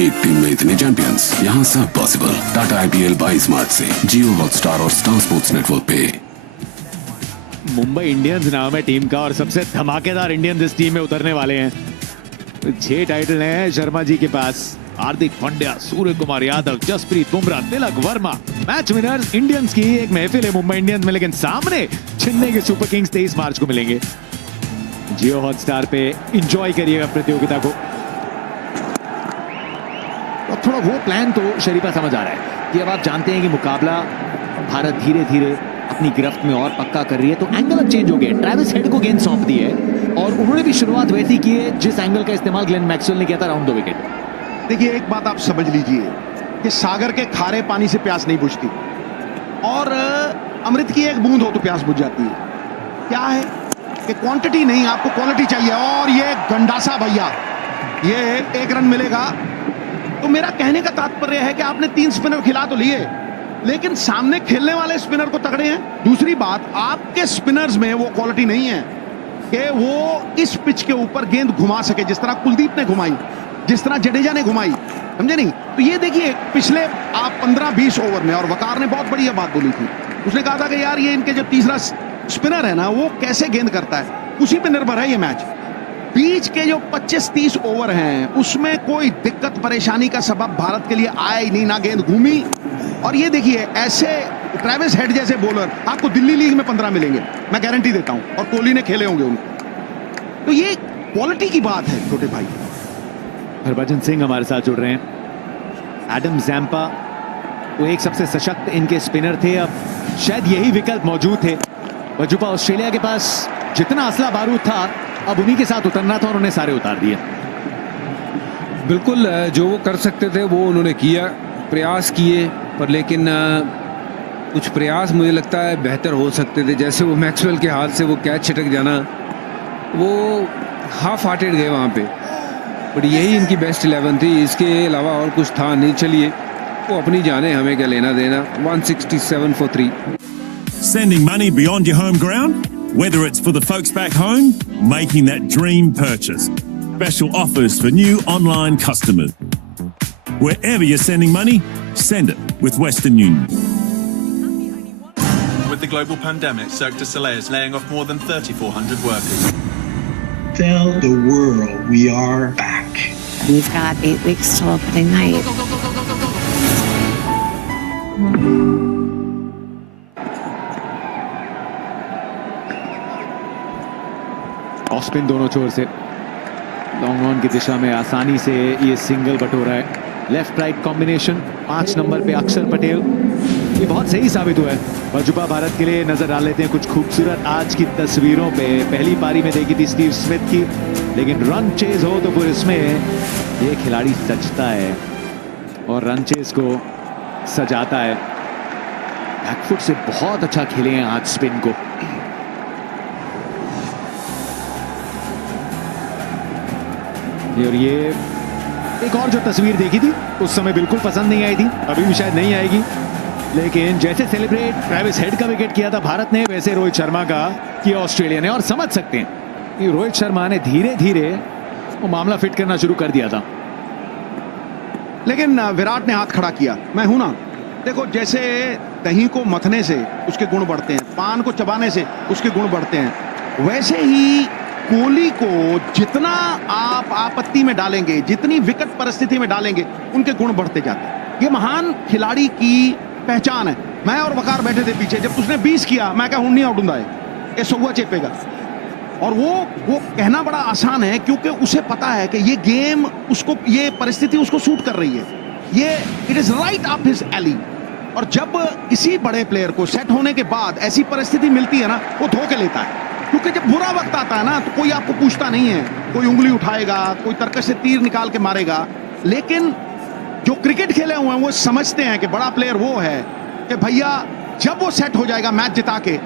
एक टीम में इतने चैंपियंस, यहाँ सब पॉसिबल। टाटा IPL 22 मार्च से जियो हॉटस्टार और स्टार स्पोर्ट्स नेटवर्क पे। मुंबई इंडियंस नाम है टीम का और सबसे धमाकेदार इंडियंस इस टीम में उतरने वाले हैं। 6 टाइटल हैं शर्मा जी के पास। Hardik Pandya, Surya Kumar Yadav, Jasprit Bumrah, Tilak Varma, match winners Indians की एक महफिल है मुंबई इंडियंस में, लेकिन सामने चेन्नई के सुपर किंग्स 23 मार्च को मिलेंगे। जियो हॉटस्टार पे एंजॉय करिएगा प्रतियोगिता को। और थोड़ा वो प्लान तो शरीफा समझ आ रहा है कि अब आप जानते हैं कि मुकाबला भारत धीरे धीरे अपनी गिरफ्त में और पक्का कर रही है, तो एंगल अब चेंज हो गया। ट्रेविस हेड को गेंद सौंप दी है और उन्होंने भी शुरुआत वैसी की है जिस एंगल का इस्तेमाल ग्लेन मैक्सवेल ने किया था राउंड 2 विकेट। देखिए, एक बात आप समझ लीजिए कि सागर के खारे पानी से प्यास नहीं बुझती और अमृत की एक बूंद हो तो प्यास बुझ जाती है। क्या है कि क्वांटिटी नहीं, आपको क्वालिटी चाहिए। और ये गंडासा भैया, ये 1 रन मिलेगा। तो मेरा कहने का तात्पर्य है कि आपने 3 स्पिनर खिला तो लिए, लेकिन सामने खेलने वाले स्पिनर को तगड़े हैं। दूसरी बात, आपके स्पिनर्स में वो क्वालिटी नहीं है कि वो इस पिच के ऊपर गेंद घुमा सके जिस तरह कुलदीप ने घुमाई, जिस तरह जडेजा ने घुमाई, समझे नहीं? तो ये देखिए, पिछले आप 15-20 ओवर में, और वकार ने बहुत बढ़िया बात बोली थी, उसने कहा था कि यार ये इनके जो तीसरा स्पिनर है ना, वो कैसे गेंद करता है, उसी पे निर्भर है ये मैच। बीच के जो 25-30 ओवर हैं उसमें कोई दिक्कत परेशानी का सबब भारत के लिए आया ही नहीं, ना गेंद घूमी। और ये देखिए, ऐसे ट्रेविस हेड जैसे बॉलर आपको दिल्ली लीग में 15 मिलेंगे, मैं गारंटी देता हूं, और कोहली ने खेले होंगे उनको। तो ये क्वालिटी की बात है छोटे भाई। हरभजन सिंह हमारे साथ जुड़ रहे हैं। एडम जैम्पा वो एक सबसे सशक्त इनके स्पिनर थे, अब शायद यही विकल्प मौजूद थे। वजुपा ऑस्ट्रेलिया के पास जितना असला बारूद था अब उन्हीं के साथ उतरना था, उन्होंने सारे उतार दिए। बिल्कुल, जो वो कर सकते थे वो उन्होंने किया, प्रयास किए, पर लेकिन कुछ प्रयास मुझे लगता है बेहतर हो सकते थे। जैसे वो मैक्सवेल के हाथ से वो कैच छिटक जाना, वो हाफ हार्टेड गए वहाँ पे, पर यही इनकी बेस्ट 11 थी, इसके अलावा और कुछ था नहीं। चलिए, वो अपनी जाने, हमें क्या लेना देना। 167 for 3. Sending money beyond your home ground? Whether it's for the folks back home, making that dream purchase. Special offers for new online customers. Wherever you're sending money, send it with Western Union. With the global pandemic, Cirque du Soleil is laying off more than 3,400 workers. Tell the world we are back. We've got 8 weeks till opening night. Off spin दोनों छोर से long on की दिशा में आसानी से ये single बटोरा है। लेफ्ट राइट कॉम्बिनेशन 5 नंबर पे अक्षर पटेल, ये बहुत सही साबित हुआ है। वजुपा भारत के लिए नजर डाल लेते हैं कुछ खूबसूरत आज की तस्वीरों पे। पहली पारी में देखी थी स्टीव स्मिथ की, लेकिन रन चेज हो तो फिर इसमें ये खिलाड़ी सजता है और रन चेज को सजाता है। बैकफुट से बहुत अच्छा खेले हैं आज स्पिन को। और ये एक और जो तस्वीर देखी थी उस समय बिल्कुल पसंद नहीं आई थी, अभी भी शायद नहीं आएगी, लेकिन जैसे सेलिब्रेट ट्रेविस हेड का विकेट किया था भारत ने, वैसे रोहित शर्मा का किया ऑस्ट्रेलिया ने। और समझ सकते हैं कि रोहित शर्मा ने धीरे धीरे वो मामला फिट करना शुरू कर दिया था। लेकिन विराट ने हाथ खड़ा किया, मैं हूं ना। देखो, जैसे दही को मथने से उसके गुण बढ़ते हैं, पान को चबाने से उसके गुण बढ़ते हैं, वैसे ही कोहली को जितना आप आपत्ति में डालेंगे, जितनी विकट परिस्थिति में डालेंगे, उनके गुण बढ़ते जाते हैं। ये महान खिलाड़ी की पहचान है। मैं और वकार बैठे थे पीछे, जब उसने 20 किया मैं कहा हुन्नी आउट हुंदा है, ये सौवा चेपेगा। और वो कहना बड़ा आसान है, क्योंकि उसे पता है कि ये गेम उसको, ये परिस्थिति उसको सूट कर रही है, ये it is right up his alley. और जब किसी बड़े प्लेयर को सेट होने के बाद ऐसी परिस्थिति मिलती है ना, वो धोखे लेता है। क्योंकि जब बुरा वक्त आता है ना, तो कोई आपको पूछता नहीं है, कोई उंगली उठाएगा, कोई तरकश से तीर निकाल के मारेगा। लेकिन जो क्रिकेट खेले हुए हैं वो समझते हैं कि बड़ा प्लेयर वो है कि भैया जब वो सेट हो जाएगा, मैच जिता के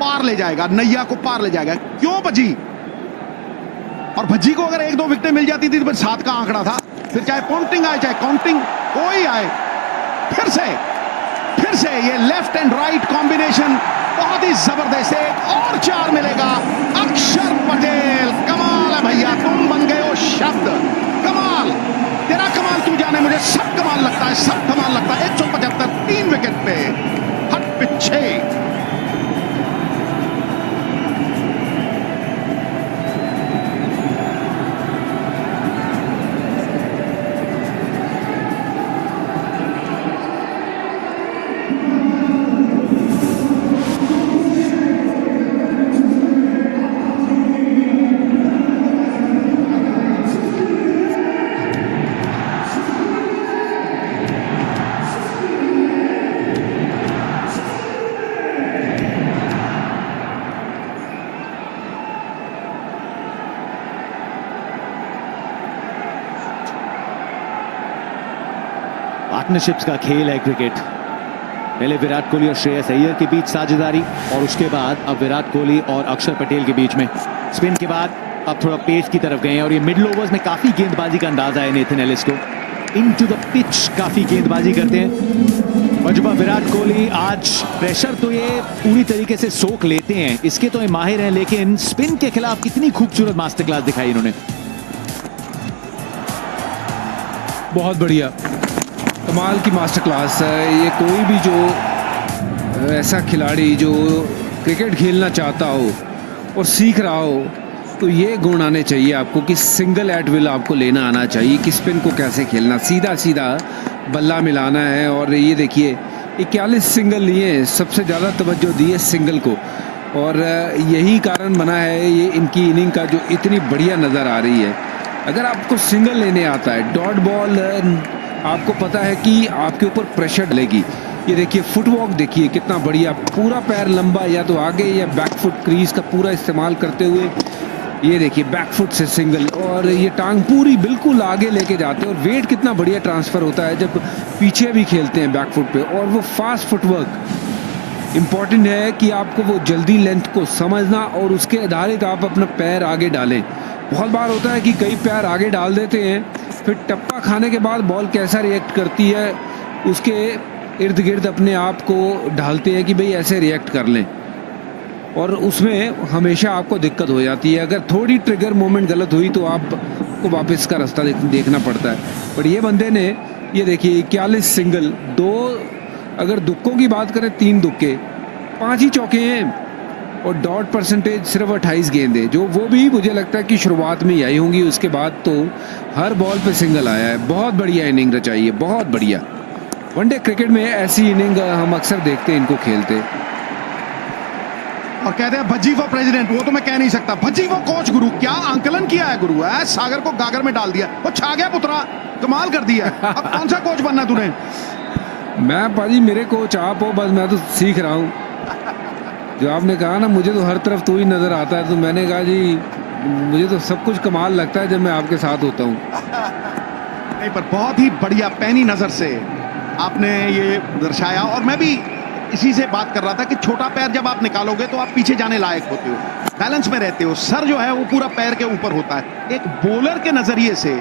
पार ले जाएगा, नैया को पार ले जाएगा। क्यों भज्जी? और भज्जी को अगर 1-2 विकेटें मिल जाती थी तो फिर 7 का आंकड़ा था, फिर चाहे पॉन्टिंग आए चाहे काउंटिंग कोई आए, फिर से ये लेफ्ट एंड राइट कॉम्बिनेशन बहुत ही जबरदस्त है। और 4 मिलेगा। अक्षर पटेल, कमाल है भैया, तुम बन गए हो शब्द। कमाल, तेरा कमाल तू जाने, मुझे सब कमाल लगता है, सब कमाल लगता है। 175, 3 विकेट पे, हट पिछे। पार्टनरशिप्स का खेल है क्रिकेट। पहले विराट कोहली और श्रेयस अय्यर के बीच साझेदारी, और उसके बाद अब विराट कोहली और अक्षर पटेल के बीच में। स्पिन के बाद अब थोड़ा पेस की तरफ गए हैं, और ये मिडिल ओवर्स में काफी गेंदबाजी का अंदाजा है नेथन एलिस को। इनटू द पिच काफी गेंदबाजी करते हैं। वजबा विराट कोहली आज प्रेशर तो ये पूरी तरीके से सोख लेते हैं, इसके तो ये माहिर हैं, लेकिन स्पिन के खिलाफ कितनी खूबसूरत मास्टर क्लास दिखाई इन्होंने। बहुत बढ़िया, कमाल की मास्टर क्लास है। ये कोई भी जो ऐसा खिलाड़ी जो क्रिकेट खेलना चाहता हो और सीख रहा हो, तो ये गुण आने चाहिए आपको कि सिंगल एट विल आपको लेना आना चाहिए कि स्पिन को कैसे खेलना, सीधा सीधा बल्ला मिलाना है। और ये देखिए 41 सिंगल लिए, सबसे ज़्यादा तवज्जो दी है सिंगल को, और यही कारण बना है ये इनकी इनिंग का जो इतनी बढ़िया नज़र आ रही है। अगर आपको सिंगल लेने आता है, डॉट बॉल, आपको पता है कि आपके ऊपर प्रेशर डलेगी। ये देखिए फुटवॉक देखिए कितना बढ़िया, पूरा पैर लंबा या तो आगे या बैक फुट क्रीज का पूरा इस्तेमाल करते हुए, ये देखिए बैक फुट से सिंगल, और ये टांग पूरी बिल्कुल आगे लेके जाते हैं, और वेट कितना बढ़िया ट्रांसफर होता है जब पीछे भी खेलते हैं बैक फुट पे। और वो फास्ट फुटवर्क इम्पॉर्टेंट है कि आपको वो जल्दी लेंथ को समझना और उसके आधारित आप अपना पैर आगे डालें। बहुत बार होता है कि कई पैर आगे डाल देते हैं, फिर टप्पा खाने के बाद बॉल कैसा रिएक्ट करती है उसके इर्द गिर्द अपने आप को ढालते हैं कि भाई ऐसे रिएक्ट कर लें, और उसमें हमेशा आपको दिक्कत हो जाती है। अगर थोड़ी ट्रिगर मोमेंट गलत हुई तो आपको वापस का रास्ता देखना पड़ता है। पर ये बंदे ने, ये देखिए 41 सिंगल, 2 अगर दुक्कों की बात करें 3 दुक्के, 5 ही चौके हैं, और डॉट परसेंटेज सिर्फ 28 गेंदे, जो वो भी मुझे लगता है कि शुरुआत में ही आई होंगी, उसके बाद तो हर बॉल पे सिंगल आया है। बहुत बढ़िया इनिंग रचाई है, बहुत बढ़िया। वनडे क्रिकेट में ऐसी इनिंग हम अक्सर देखते हैं इनको खेलते। और कहते हैं भज्जी वो प्रेसिडेंट, वो तो मैं कह नहीं सकता, भज्जी वो कोच। गुरु क्या आंकलन किया है गुरु, है सागर को गागर में डाल दिया, वो छा गया पुत्रा, कमाल कर दिया। अब कौन सा कोच बनना तूने? मैं पाजी, मेरे कोच आप हो, बस मैं तो सीख रहा हूँ। जो आपने कहा ना मुझे तो हर तरफ तू ही नजर आता है, तो मैंने कहा जी मुझे तो सब कुछ कमाल लगता है जब मैं आपके साथ होता हूँ। नहीं, पर बहुत ही बढ़िया पैनी नजर से आपने ये दर्शाया। और मैं भी इसी से बात कर रहा था कि छोटा पैर जब आप निकालोगे तो आप पीछे जाने लायक होते हो, बैलेंस में रहते हो, सर जो है वो पूरा पैर के ऊपर होता है। एक बॉलर के नजरिए से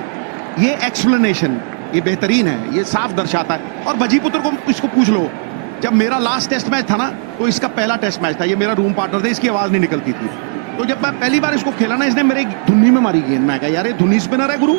ये एक्सप्लेनेशन ये बेहतरीन है, ये साफ दर्शाता है। और भजीपुत्र को इसको पूछ लो, जब मेरा लास्ट टेस्ट मैच था ना, तो इसका पहला टेस्ट मैच था, ये मेरा रूम पार्टनर था, इसकी आवाज नहीं निकलती थी। तो जब मैं पहली बार इसको खेला ना, इसने मेरे धुन्नी में मारी गेंद। मैं कहा यार ये धुन्नी स्पिनर है गुरु।